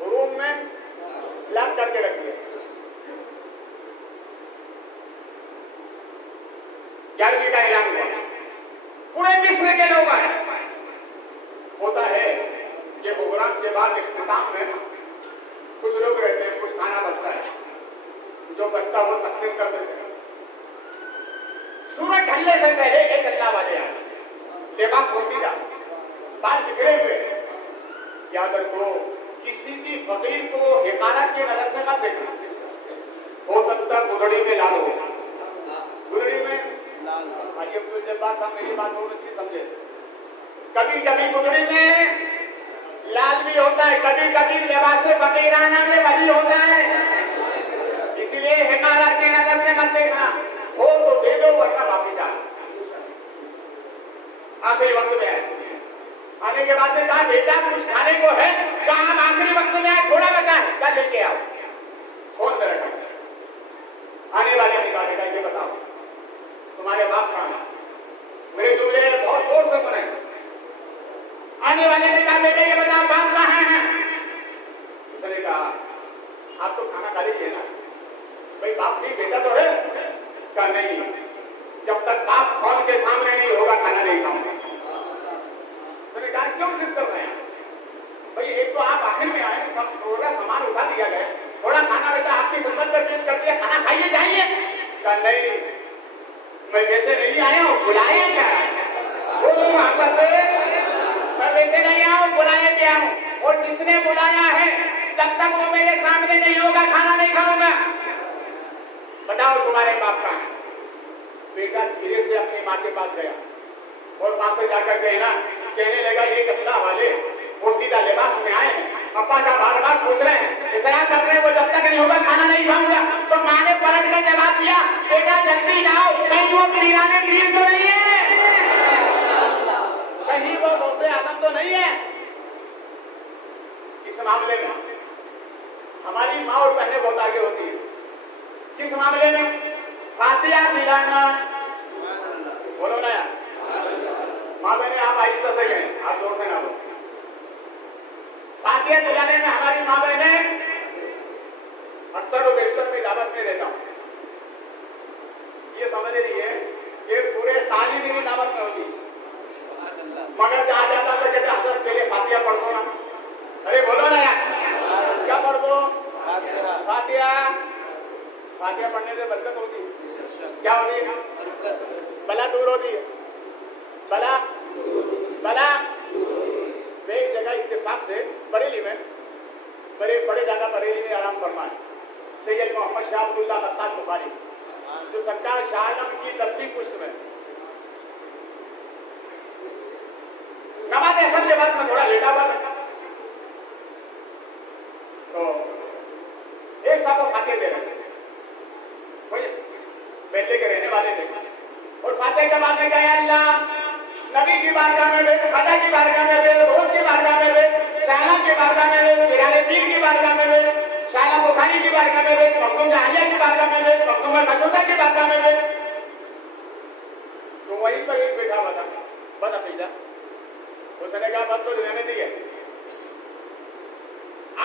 रूम में लॉक करके रख दिया। 11वीं का ऐलान हुआ, पूरे मिस्र के लोग आए। होता है कि प्रोग्राम के बाद इख्तिताम में कुछ लोग रहते हैं, कुछ खाना बचता है, जो बचता वो तकसीम कर देते हैं। सूरज ढलने से पहले एक अल्लाह वाले आए, लेबास पोशीदा, बाल बिखरे हुए। याद रखो, किसी भी फकीर को हिकायत की नजर से मत देखना। हो सकता गुदड़ी में लाल हो, गुदड़ी में आइए अब्दुल जब्बार साहब मेरी बात बहुत अच्छी समझे। कभी कभी गुदड़ी में लाल भी होता है, कभी कभी लिबास फकीराना में वही होता है। इसलिए हिकायत की नजर से मत देखना, हो तो दे दो वरना वापस जा। आखिरी वक्त में है, आने के बाद में कहा बेटा कुछ खाने को है? कहा हम आखिरी वक्त में आए, थोड़ा बचा है, क्या लेके आओ। फोन में रखा, आने वाले ने कहा बेटा ये बताओ तुम्हारे बाप कहाँ है? मेरे जुमले बहुत जोर से सुने। आने वाले ने कहा बेटा ये बताओ बाप कहाँ है? उसने कहा आप तो खाना खा लीजिए ना। भाई बाप नहीं बेटा तो है? कहा नहीं, जब तक बाप फोन के सामने नहीं होगा खाना नहीं खाऊंगा। उसने कहा क्यों जिद कर रहे हैं? भाई एक तो आप आखिर में आए, सब थोड़ा सामान उठा दिया गया, थोड़ा खाना बेटा आपकी खिदमत पर पेश कर दिया, खाना खाइए जाइए। कहा नहीं, मैं वैसे नहीं आया हूँ, बुलाए क्या? बोलो वापस से, मैं वैसे नहीं आया हूँ, बुलाए क्या हूँ? और जिसने बुलाया है जब तक वो मेरे सामने नहीं होगा खाना नहीं खाऊंगा। बताओ तुम्हारे बाप का है? बेटा धीरे से अपनी माँ के पास गया और माँ से जाकर गए ना, कहने लगा एक अल्लाह वाले वो सीधा लिबास में आए हैं, अब्बा का बार बार पूछ रहे हैं, इसरा कर रहे हैं, वो जब तक नहीं होगा खाना नहीं खाऊंगा। तो माँ ने पलट कर जवाब दिया बेटा जल्दी जाओ, कहीं वो पीराने पीर तो नहीं है, कहीं वो दूसरे आदम तो नहीं है। इस मामले में हमारी माँ और बहनें बहुत आगे होती है। किस मामले में? फातिहा दिलाना। बोलो ना यार, माँ बहने आप आहिस्ता से गए, आप जोर से ना बोलो। फातिहा दिलाने में हमारी माँ बहने अक्सर और बेशतर में दावत में रहता हूँ, ये समझ रही है कि पूरे साल ही मेरी दावत में होती, मगर जहाँ जाता तो कहते हजरत पहले फातिहा पढ़ दो ना। अरे बोलो ना यार, क्या पढ़ दो? फातिहा। फातिहा पढ़ने से बरकत होती है। क्या होती है? बला दूर होती है। बला एक जगह इत्तेफाक से बरेली में, बड़े ज्यादा बरेली में आराम फरमाए सैयद मोहम्मद शाह अब्दुल्ला बत्ताल बुखारी, जो सरकार शाह आलम की 10वीं पुश्त में नमाज असर के बाद में थोड़ा लेटा हुआ था, तो एक साहब को फातिहा दे रहे पहले के रहने वाले थे, और फातिहा के बाद में कहा अल्लाह नबी की बारगाह में भेज, खुदा की बारगाह में भेज, रोज की बारगाह में भेज, शाहला की बारगाह में भेज, पिराने पीर की बारगाह में भेज, शाहला बुखारी की बारगाह में भेज, मखदूम जहानिया की बारगाह में भेज, मखदूम खजूता की बारगाह में भेज। तो वहीं पर एक बैठा हुआ था बदअकीदा, उसने कहा बस कुछ रहने दिए,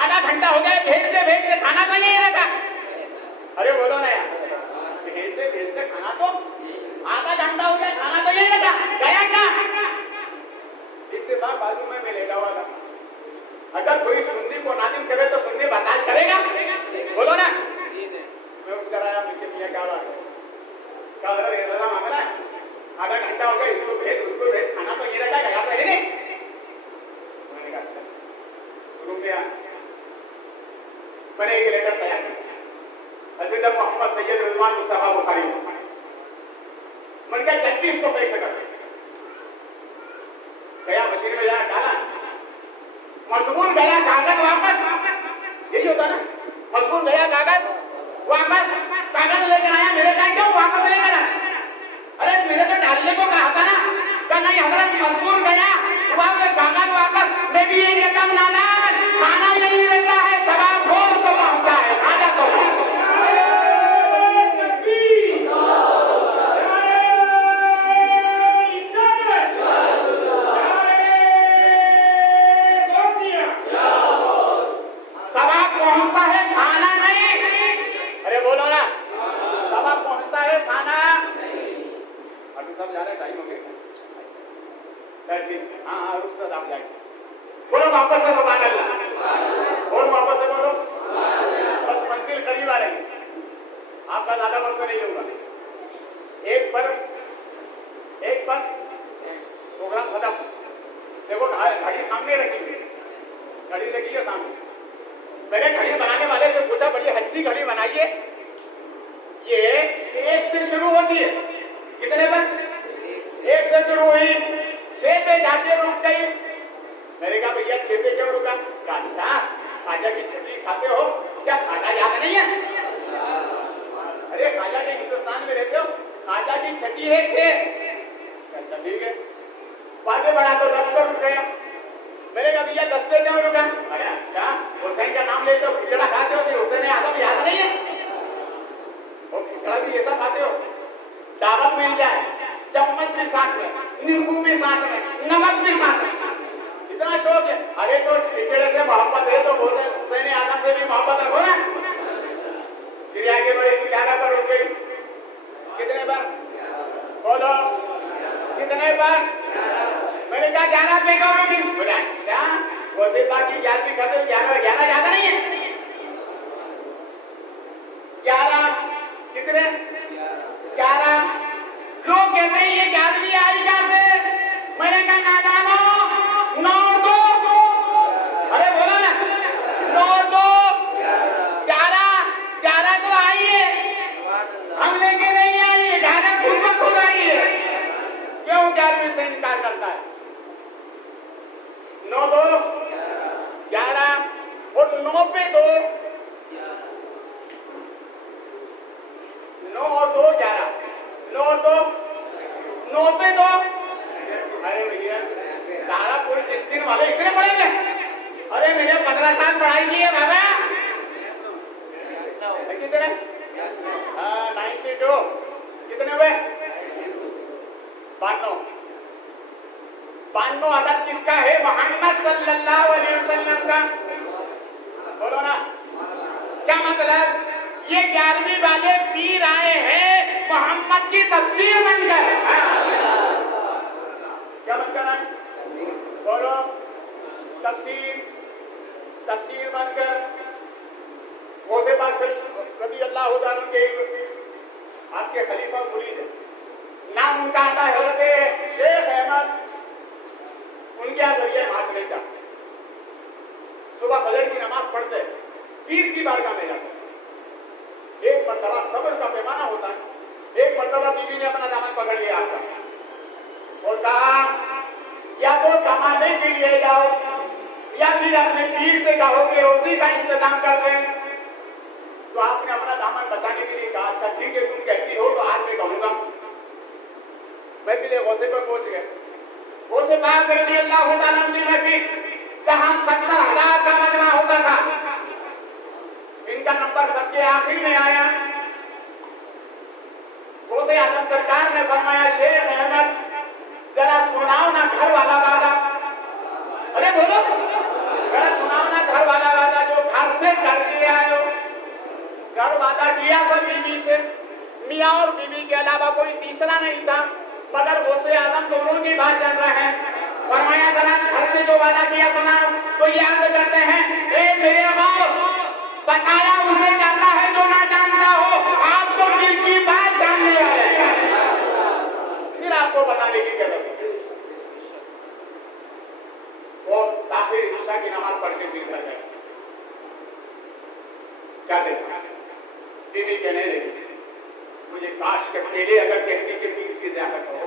आधा घंटा हो गया भेजते खाना तो नहीं रखा। अरे बोलो ना यार, भेजते खाना तो आधा घंटा हो गया, खाना तो नहीं रखा, गया क्या? इत्तेफाक बाजू में मैं लेटा हुआ था। अगर कोई सुन्नी को नादिम करे तो सुन्नी बर्दाश्त करेगा? बोलो ना। मैं उठ कर आया, मुझे मियां क्या बात है? क्या मामला है? आधा घंटा हो गया, इसको भेज, खाना तो नहीं रखा, गया तो है नहीं। मैंने कहा अच्छा, रुक गया। मैंने एक लेटर तैयार किया, हज़रत मोहम्मद सैयद रिजवान मुस्तफा बुखारी, मैंने कहा जल्दी इसको पैसे कर गया, मशीन में जाकर डाला, मजबूर गया कागज वापस, यही होता ना, मजबूर गया कागज वापस, कागज लेकर आया, मेरे टाइम क्यों वापस लेकर आया? अरे मेरे तो डालने को कहा था ना, कहा नहीं हजरत मजबूर गया, कागज वापस, मैं भी यही रहता हूँ नादान, खाना यही रहता है, सवाल भोज तो पहुंचता है, खाना तो बोलो वापस से सुभान अल्लाह, और वापस से बोलो। बस मंजिल करीब आ रही है, आपका ज्यादा वक्त नहीं लूंगा। एक पर प्रोग्राम खत्म। देखो घड़ी सामने रखी हुई, घड़ी लगी है सामने। मैंने घड़ी बनाने वाले से पूछा, बड़ी अच्छी घड़ी बनाइए, ये 1 से शुरू होती है, कितने पर? 1 से शुरू हुई, 6 पे जाके रुक गई। मैंने कहा भैया 6 पे क्यों रुका? अच्छा खाजा की छठी खाते हो क्या? खाजा याद नहीं है? अरे खाजा के हिंदुस्तान में रहते हो, खाजा की छठी है 6। अच्छा ठीक है, आगे बढ़ा तो 10 पर रुक गया। मैंने कहा भैया 10 पे क्यों रुका? अरे अच्छा हुसैन का नाम लेते हो, खिचड़ा खाते हो, फिर हुसैन आदम याद नहीं है? और खिचड़ा भी ऐसा खाते हो, दावत मिल जाए, चम्मच भी साथ में, नींबू भी साथ में, नमक भी साथ में, इतना शौक है। अरे तो खिचड़े से मोहब्बत है तो हुसैन आदम से भी मोहब्बत रखो ना। फिर आगे बढ़े, 11 पर रुक गई, कितने पर? बोलो कितने पर? मैंने कहा 11 पे क्यों रुकी? बोले अच्छा वैसे बाकी 11 खाते हो, 11 याद नहीं है? 11 कितने? 11 लोग कहते हैं ये 11वीं आई कहां से? मैंने कहा नादानो 9 और 2, अरे बोलो ना 9 और 2 11 तो आई है, हम लेके नहीं आई है, 11 खुद आई है। क्यों 11वीं से इनकार करता है? 9 2 11 और 9 पे 2, 9 और 2 11, 9 और 2 9 पे 2। अरे भैया तारापुर चिंचिन वाले इतने पढ़ेंगे? अरे मैंने 15 साल पढ़ाई की है बाबा। कितने? 92 कितने हुए? 92 अदद किसका है? मोहम्मद सल्लल्लाहु अलैहि वसल्लम का। बोलो ना क्या मतलब? ये 11वीं वाले पीर आए हैं मोहम्मद की तफसीर बनकर। क्या बनकर आए? बोलो तफसीर बनकर। गौसे पाक रज़ी अल्लाह अन्हु के आपके खलीफा मुरीद है, नाम उनका आता है हज़रत शेख अहमद। उनके यहाँ जरिए मार्च नहीं था, सुबह फजर की नमाज पढ़ते पीर की बारगाह में जाते। एक मर्तबा सब्र का पैमाना होता है, एक मर्तबा बीवी ने अपना दामन पकड़ लिया आपका और कहा या तो कमाने के लिए जाओ या फिर अपने पीर से कहो कि रोजी का इंतजाम कर दें। तो आपने अपना दामन बचाने के लिए कहा अच्छा ठीक है तुम कहती हो तो आज मैं कहूंगा। मैं फिर गौसे पर पहुंच गए। गौसे पाक रज़ी अल्लाह अन्हु की महफिल जहां 70,000 का मजमा होता था, इनका नंबर सबके आखिर में आया। गौसे आजम सरकार ने फरमाया शेख अहमद जरा सुनाओ ना घर वाला वादा। अरे बोलो जरा सुनाओ ना घर वाला वादा जो घर से करके आए हो। घर वादा किया सब बीवी से, मियाँ और बीवी के अलावा कोई तीसरा नहीं था, मगर गौसे आजम दोनों की बात जान रहे हैं। फरमाया जरा घर से जो वादा किया सुनाओ। तो याद करते हैं ए मेरे गौस बताया उसे जाता है जो ना जानता हो, आप तो दिल की बात जानने वाले हैं, फिर आपको बताने की जरूरत है। और आखिर ईशा की नमाज पढ़ के फिर घर गए। क्या देखा? बीवी कहने लगी मुझे काश के पहले अगर कहती कि पीर से जाकर करो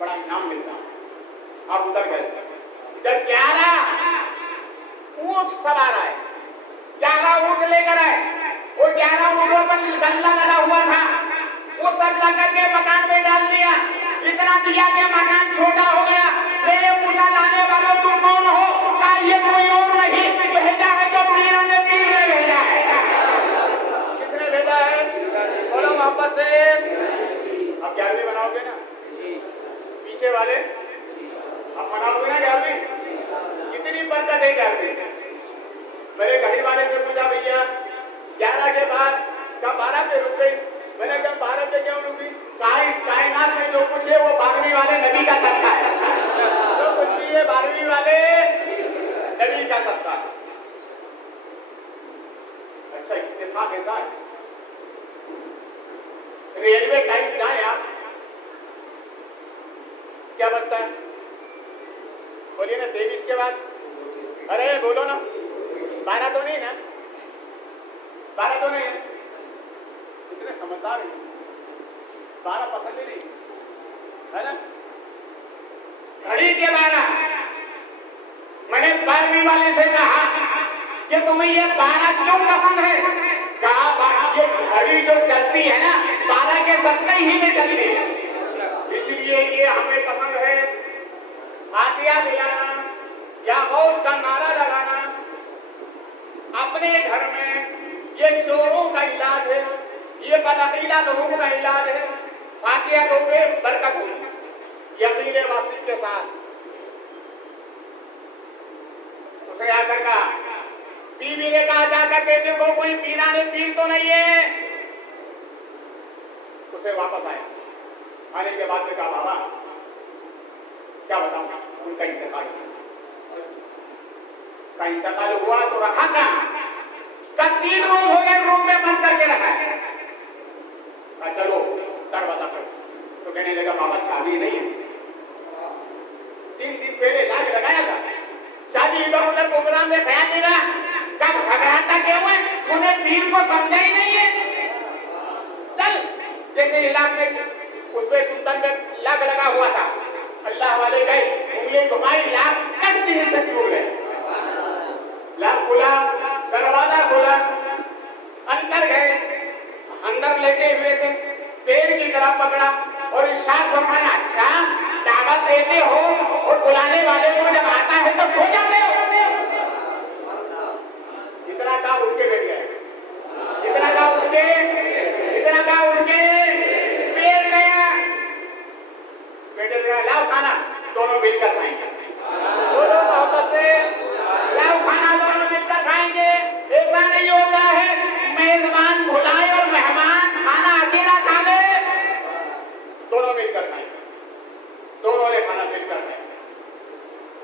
बड़ा इनाम मिलता। आप उतर गए। जब 11 ऊंट सवार आए, 11 ऊंट लेकर आए और 11 ऊंटों पर गल्ला लगा हुआ था, वो सब लगा के मकान में डाल दिया। इतना दिया कि मकान छोटा हो गया। मैंने पूछा लाने वालों तुम कौन हो? कहा ये कोई और नहीं, भेजा है तो पीरों ने पीर ने भेजा है। किसने भेजा है? बोलो मोहब्बत से। अब 11वीं बनाओगे ना? पीछे वाले अब बनाओगे ना 11वीं? कितनी बरकत है 11वीं? मेरे घड़ी वाले से पूछा भैया 11 के बाद कब 12 पे रुक गई? मैंने कहा 12 पे क्यों रुकी? कहा इस कायनात में जो कुछ है वो 12वीं वाले नबी का सदका है। जो कुछ भी है 12वीं वाले ना 23 के बाद, अरे बोलो ना, 12 तो नहीं ना, 12 तो नहीं है, इतने समझदार नहीं, 12 पसंद ही नहीं है ना। घड़ी के 12, मैंने 12वीं वाले से कहा कि तुम्हें ये 12 क्यों पसंद है? कहा ये घड़ी जो चलती है ना 12 के सत्ते ही में चलती है, इसलिए ये हमें पसंद है। फातिहा दिलाना या गौस का नारा लगाना अपने घर में ये चोरों का इलाज है, ये बदअकीदा लोगों का इलाज है। फातिहा दोगे बरकत होगी यकीन वासिफ के साथ। उसे आकर कहा, बीवी ने कहा जाकर के देखो कोई पीना ने पीर तो नहीं है। उसे वापस आया, आने के बाद में कहा बाबा क्या बताऊं, उनका इंतकाल हुआ तो रखा कहा 3 रोज हो गए रूम में बंद करके रखा है। चलो दरवाजा करो, तो कहने लगा बाबा चाबी नहीं है, 3 दिन पहले लाज लगाया था, चाबी इधर उधर प्रोग्राम में ख्याल नहीं रहा, कब घबराता क्यों है, उन्हें पीर को समझा ही नहीं है। चल जैसे इलाज में उसमें कुंदन में लाग लगा हुआ था, अल्लाह वाले गए उंगली घुमाई, लाग कट दिन से टूट गए। लाग खुला, दरवाजा खुला, अंदर गए, अंदर लेटे हुए थे, पेड़ की तरफ पकड़ा और इरशाद फरमाया अच्छा दावत देते हो और बुलाने वाले को जब आता है तो सो जाते हो। इतना का उठ के बैठ गया, इतना का उठ के बैठ गया। बेटे लाओ खाना, दोनों मिलकर खाएंगे, दोनों मोहब्बत से लाओ खाना, दोनों मिलकर खाएंगे। ऐसा नहीं होता है मेजबान बुलाए और मेहमान खाना अकेला खा ले, दोनों मिलकर खाएंगे। दोनों ने खाना मिलकर खाया।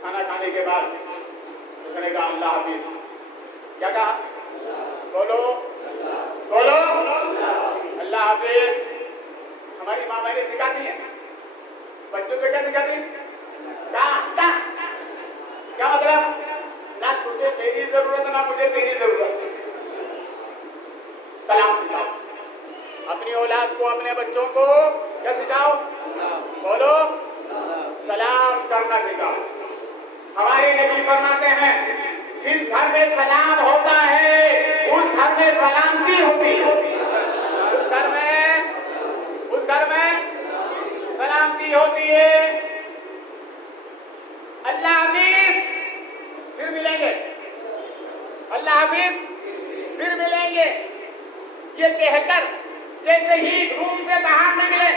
खाना खाने के बाद उसने कहा अल्लाह हाफिज। क्या कहा? बोलो बोलो अल्लाह हाफिज। हमारी माँ मैंने सिखाती है बच्चों को, क्या सिखाती है? क्या मतलब? ना तुझे मेरी जरूरत ना मुझे तेरी जरूरत। सलाम सिखाओ अपनी औलाद को, अपने बच्चों को क्या सिखाओ? बोलो सलाम करना सिखाओ। हमारे नबी फरमाते हैं जिस घर में सलाम होता है उस घर में सलामती होती है, उस घर में सलामती होती है। अल्लाह हाफिज, फिर मिलेंगे, अल्लाह हाफिज फिर मिलेंगे, ये कहकर जैसे ही रूम से बाहर निकले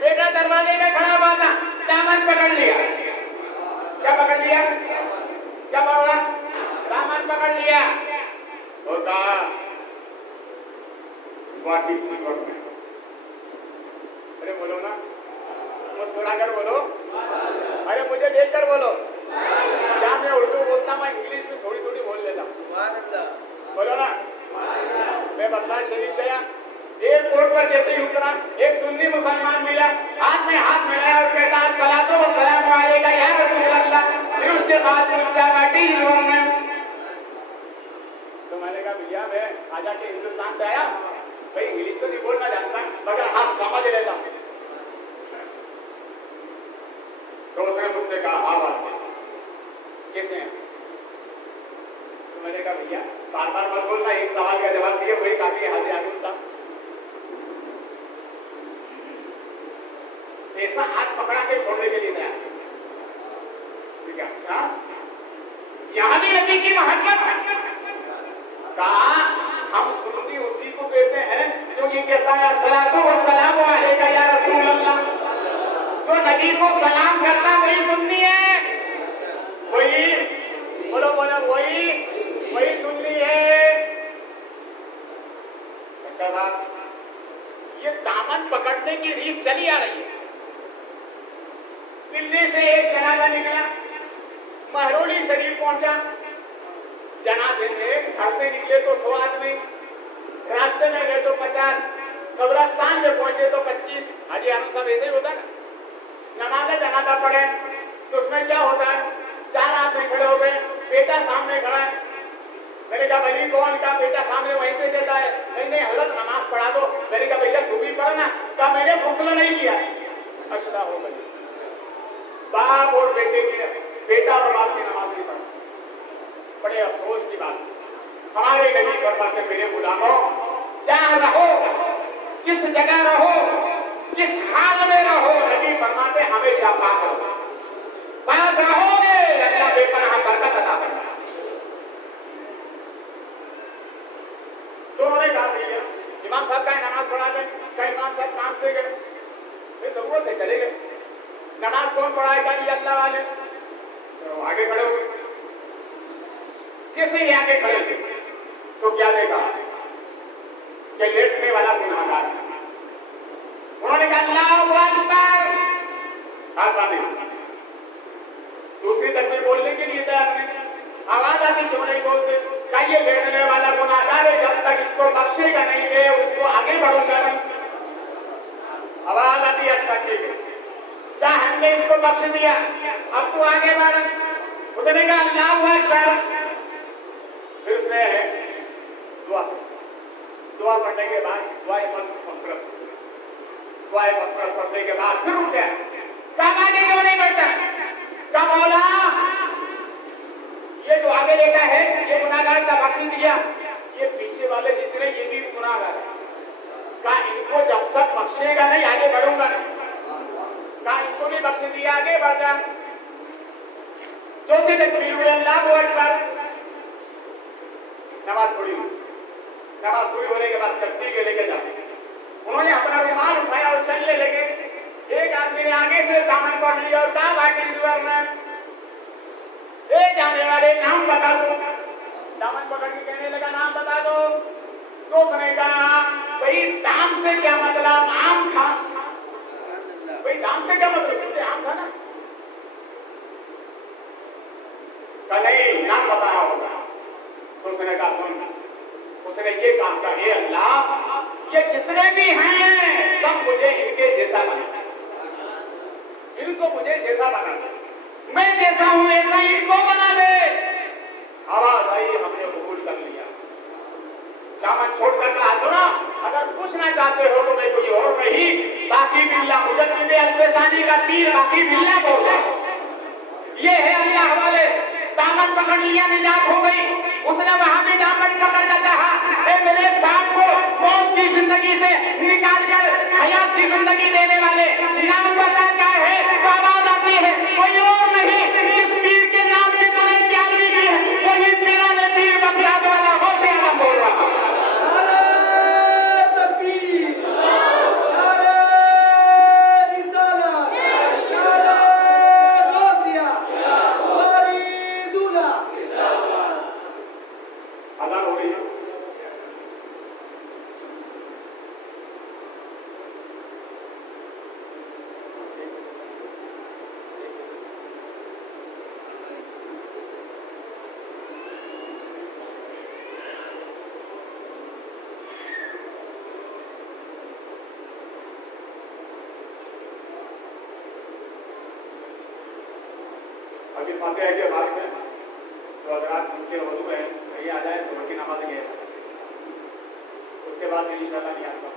बेटा दरवाजे में खड़ा हुआ था, दामन पकड़ लिया। क्या पकड़ लिया? क्या पकड़ा? दामन पकड़ लिया और कहा व्हाट इज योर नेम? अरे बोलो ना, मुस्कुरा कर बोलो, अरे मुझे देख कर बोलो। क्या मैं उर्दू बोलता हूँ, इंग्लिश में थोड़ी थोड़ी बोल लेता हूँ, बोलो ना। मैं बगदाद शरीफ गया, एयरपोर्ट पर जैसे ही उतरा एक सुन्नी मुसलमान मिला, हाथ में हाथ मिलाया और कहता अस्सलातु वस्सलामु अलैका या रसूल अल्लाह। फिर उसके बाद में तो मैंने कहा भैया मैं आजा के हिंदुस्तान से आया, भाई इंग्लिश तो नहीं बोलना जानता मगर हाँ समझ लेता। तो उसने मुझसे कहा हाँ बात कैसे हैं? तो मैंने कहा भैया बार बार मत बोलना, एक सवाल का जवाब दिए वही काफी हाजिर आगुल था। ऐसा हाथ पकड़ा के छोड़ने के लिए तैयार। ठीक है, अच्छा यहां भी नबी की मोहब्बत है। कहा हम सुन्नी उसी को कहते हैं जो ये कहता है अस्सलातु वस्सलामु अलैका या रसूल अल्लाह। जो नबी को सलाम करता वही सुन्नी है, वही बोलो बोलो वही सुन्नी है। अच्छा बात, ये दामन पकड़ने की रीत चली आ रही है। दिल्ली से एक जनाजा निकला, महरौली शरीफ पहुंचा। जनाजे में घर से निकले तो 100 आदमी, रास्ते में गए तो 50, कब्रिस्तान में पहुंचे तो 25। हाजी आनंद साहब ऐसे ही होता है ना, नमाज जनाजा पढ़े तो उसमें क्या होता है, 4 बेटा सामने खड़ा है। मैंने कहा भाई कौन? का बेटा सामने वहीं से देता है। नहीं हजरत नमाज पढ़ा दो। मैंने कहा भैया तू भी पढ़ना। कहा मैंने गुस्ल नहीं किया। अल्लाह हो गई। बाप और बेटे की, बेटा और बाप की नमाज नहीं पढ़ा। बड़े अफसोस की बात। हमारे नबी फरमाते मेरे गुलामों, जहाँ रहो, जिस जगह रहो, जिस हाल में रहो, नबी फरमाते हमेशा पाक रहो। पाक रहोगे अल्लाह बेपनाह बरकत अता करेगा। तो उन्होंने कहा भैया इमाम साहब का नमाज पढ़ा दें। क्या इमाम साहब काम से गए? जरूरत है चले गए। नमाज कौन पढ़ाएगा? ये अल्लाह वाले। तो आगे खड़े हो गए। जैसे ही आगे खड़े थे तो क्या देखा कि लेटने वाला गुनाहगार। उन्होंने कहा अल्लाहु अकबर। दूसरी तकबीर बोलने के लिए तैयार नहीं। आवाज आती क्यों नहीं बोलते? क्या ये लेटने वाला गुनाहगार है, जब तक इसको बख्शेगा नहीं मैं उसको आगे बढ़ूंगा नहीं। आवाज आती अच्छा ठीक है, क्या हमने इसको बख्श दिया, अब तू आगे बढ़। उसने कहा अल्लाहु अकबर। फिर उसने दुआ पढ़ने के बाद दुआए मग़फ़िरत पढ़ने के बाद फिर उठ गया। कब आगे क्यों नहीं बढ़ता? कब मौला ये जो आगे लेटा है ये गुनाहगार का बख्श दिया, ये पीछे वाले जितने ये भी गुनाहगार है। का इनको जब तक बख्शेगा नहीं आगे बढ़ूंगा नहीं। का इनको भी बख्श दिया, आगे बढ़ जा। चौथी तकबीर में अल्लाहु अकबर। नमाज पूरी होने के बाद चट्टी के लेके जाते। उन्होंने अपना रुमाल उठाया और चलने लगे। एक आदमी ने आगे से दामन पकड़ लिया और कहा भाई में ए जाने वाले नाम बता दो। दामन पकड़ के कहने लगा नाम बता दो। तो उसने कहा भाई दाम से क्या मतलब? आम खा। भाई दाम से क्या मतलब? आम खाना। नहीं नाम बताना होगा। तो उसने कहा सुन, उसने ये काम का हे अल्लाह ये जितने भी हैं सब मुझे इनके जैसा बना, इनको मुझे जैसा बना दे, मैं जैसा हूं वैसा इनको बना दे। आवाज आई, हमने कबूल कर लिया। दामन छोड़कर कहा सुना, अगर पूछना चाहते हो तो मैं कोई और नहीं बाकी बिल्ला मुजद्दिद अल्फसानी का पीर बाकी बिल्ला बोल रहा हूं। ये है अल्लाह वाले। दामन पकड़ लिया, निजात हो गई। उसने वहां भी दामन पकड़ लिया। मेरे बाप को मौत की जिंदगी से निकाल कर हयात की जिंदगी देने वाले नाम पता क्या है? तो आवाज आती है कोई और नहीं, जिस पीर के नाम से तुम्हें क्या मिली है वही पीरा ने पीर बखलाद वाला हो से हम बोल रहा हूं। फातिहा के बाद में तो अगर आप उनके वजू है कहीं आ जाए तो की नमाज गए, उसके बाद में इंशाअल्लाह नहीं आता।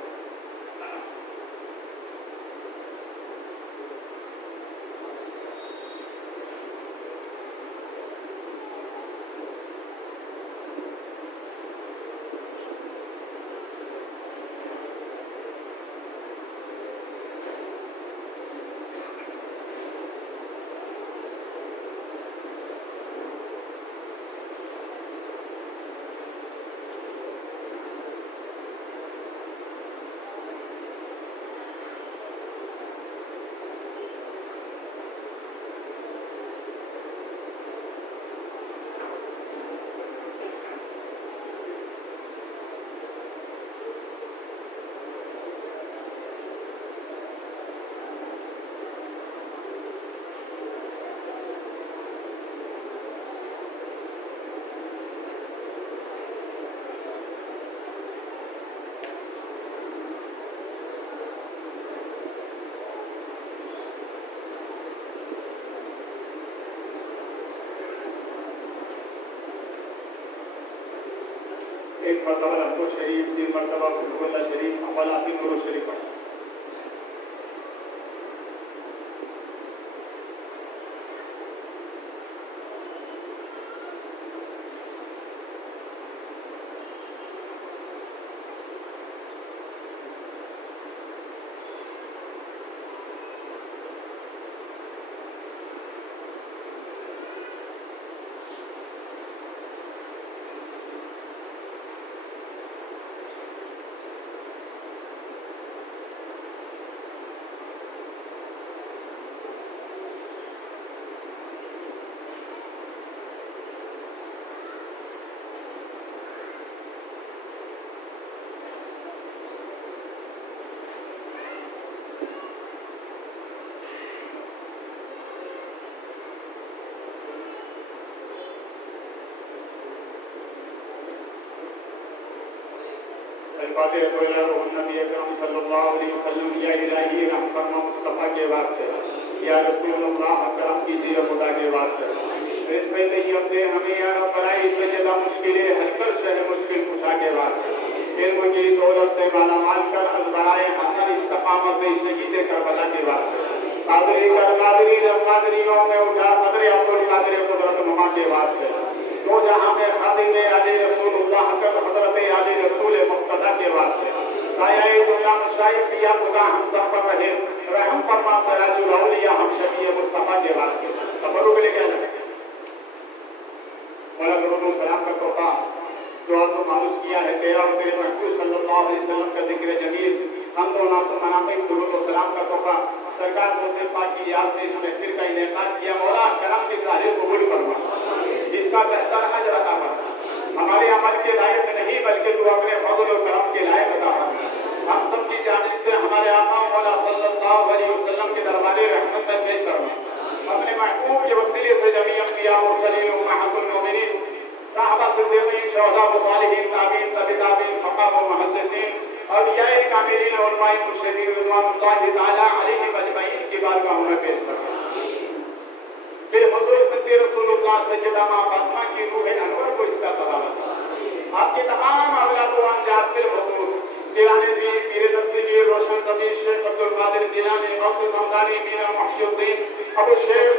एक मरतबा लंको शरीफ, 3 मरतबा कुल्हुवल्लाह शरीफ, अव्वल आखिर दुरूद शरीफ पढ़ें। नबी अकरम सल्लल्लाहु अलैहि वसल्लम या इलाही रहम फरमा मुस्तफा के वास्ते, या रसूलुल्लाह करम कीजिए खुदा के वास्ते। इसमें तैयब दे हमें या बलाई से ज्यादा मुश्किलें हल कर, शह मुश्किल कुशा के वास्ते। इल्म की दौलत से मालामाल कर, अज़बराए हसन इस्तिकामत शहीद करबला के वास्ते। कादरी कर कादरी जब कादरियों में उठा कदर अब्दुल कादिर कुदरत नुमा के वास्ते। तो जहां में खादिम अली रसूलुल्लाह कर हजरत अली रसूल मुक्तदा के वास्ते। साया गुलाम शाइख या खुदा हम सब पर रहे, रहम फरमा सराजुल औलिया हम शफीए मुस्तफा के वास्ते। तबरुक ले गया वाला दुरूद सलाम का तोहफा जो आपको मालूम किया है, तेरा और तेरे महबूब सल्लल्लाहु अलैहि वसल्लम का जिक्र जमील, हम तो नात मनाते दुरूद सलाम का तोहफा सरकार मुझसे पाक की याद में इस महफिल का इनेकाद किया। मौला करम की साहिर कबूल फरमा, इसका बेहतर अजर अता फरमा। हमारे अमल के लायक नहीं बल्कि तू अपने फज़ल और करम के लायक अता फरमा। हम सब की जानिब से हमारे आका मौला सल्लल्लाहु अलैहि वसल्लम के दरबारे रहमत में पेश फरमा। अपने महबूब के वसीले से जमी अंबिया मुरसलीन उम्महातुल मोमिनीन साहबा सिद्दीकीन शुहदा व सालिहीन ताबीन तबी ताबीन फक़हा व मुहद्दिसीन औलियाए कामिलीन उलमाए मुर्शिदीन रिज़वानुल्लाहि तआला अलैहिम अजमईन की बारगाह में पेश फरमा। बिलखुसूस बिन्ते रसूलुल्लाह सय्यदा मा फातिमा की रूह अनवर को इसका सवाब था। आपके तमाम औलाद व अमजाद बिलखुसूस गिलानी पीर, पीर दस्तगीर, रोशन ज़मीर, शेख अब्दुल कादिर गिलानी, गौसे समदानी, मीरा मुहियुद्दीन, अबू शेख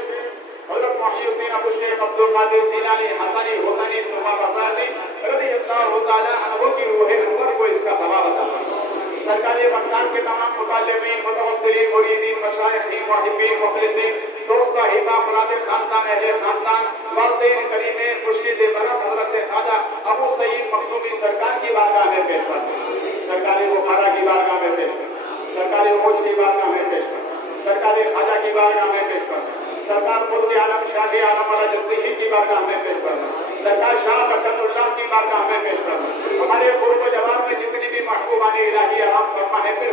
हज़रत मुहियुद्दीन अबू शेख अब्दुल कादिर जिलानी, हसनी हुसैनी सुमा बरदासी रज़ियल्लाहु तआला अन्हु की रूह अनवर को इसका सवाब अता फरमा। सरकारी मकान के तमाम मुतालिबीन, मुतवस्सिलीन, मुरीदीन, मशाइखीन, मुहिब्बीन, मुखलिसीन, दोस्त हिबा फराद खानदान, अहले खानदान, वालिदैन करीमीन, मुर्शिद बरम हज़रत ख्वाजा अबू सईद मखदूमी सरकार की बारगाह में पेश फरमा। सरकारी बुखारा की बारगाह में पेश फरमा। सरकारी कोच की बारगाह में पेश फरमा। सरकारी ख्वाजा की बारगाह में पेश फरमा। सरकार कुतुब आलम शाह आलम वाला जद्दी की बारगाह में पेश फरमा। सरकार शाह बरकतुल्लाह की बारगाह में पेश फरमा। हमारे पूर्व जवाब में जितनी भी महबूबानी इलाही आराम फरमा है, फिर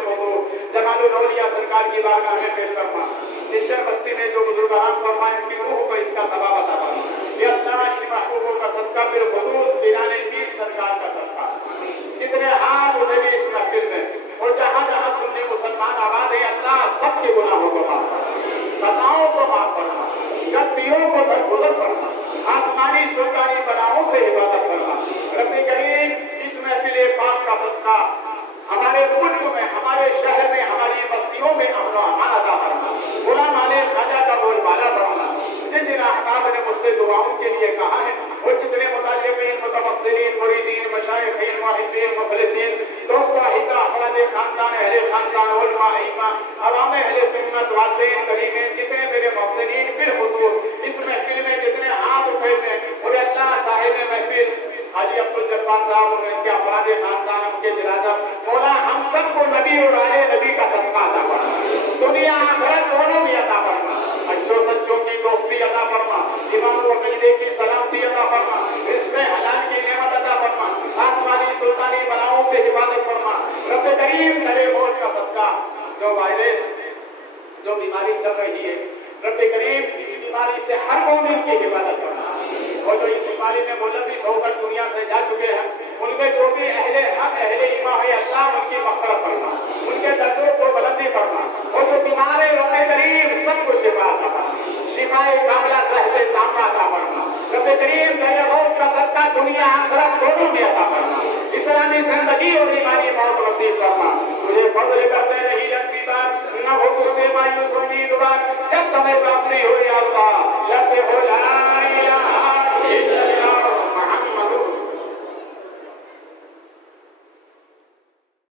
जमालुल औलिया सरकार की बारगाह में पेश फरमा। चिंतन बस्ती में जो बुजुर्ग आराम फरमा उनकी रूह को इसका सवाब अता फरमा। ये अल्लाह की महबूबों का सदका, फिर खुसूस बिलाने की सरकार का सदका। जितने हाथ उठे भी इस महफिल में और जहाँ जहाँ सुन्नी मुसलमान आबाद है, अल्लाह सबके गुनाहों को माफ फरमा, खताओं को माफ फरमा, गलतियों को दरगुजर फरमा, आसमानी सरकारी बलाओं से हिफाजत फरमा। रब्बे करीम इस महफिल पाक का सदका हमारे मुल्क में, हमारे शहर में, हमारी बस्तियों में अमन व अमान अता फरमा। गुलाम आले ख्वाजा का बोलबाला फरमा। जिन जिन अहबाब ने मुझसे दुआओं के लिए कहा है और जितने मुतालिबीन, मुतवस्सिलीन, मुरीदीन, मशाइखीन, मुहिब्बीन, मुखलिसीन, दोस्त हिब्बा अफराद खानदान, अहले खानदान, उलमा इमा, अवाम अहले सुन्नत, वालिदैन करीमीन, जितने मेरे मुहसिनीन बिलखुसूस इस महफिल में जितने हाथ उठे हैं और अल्लाह साहिब महफिल हाजी अब्दुल जब्बार साहब और उनके अफराद खानदान, उनके जनाजा, मौला हम सबको नबी और आले नबी का सदका अता फरमा। दुनिया आखिरत दोनों में अता फरमा। अच्छों सच्चों की दोस्ती अता फरमा। ईमान व अक़ीदे की सलामती अता फरमा। रिज़्क़ हलाल की नेमत अता फरमा। आसमानी सुल्तानी बलाओं से हिफाजत फरमा। रब्बे करीम करे बोझ का सदका, जो वायरस, जो बीमारी चल रही है, रब्बे करीम इस बीमारी से हर मोमिन की हिफाजत फरमा। और जो इस बीमारी में मुलविस होकर दुनिया से जा चुके हैं, उनके जो भी अहले हक अहले ईमान है, अल्लाह उनकी मग़फ़िरत फरमा, उनके दर्दों को बुलंदी फरमा। और जो बीमार है रब्बे करीम सबको शिफा अता फरमा, शिफाए कामिला सहते तामा अता फरमा। रब्बे करीम करे गौस का सदका दुनिया आखिरत दोनों में अता फरमा। समाप्ति हुई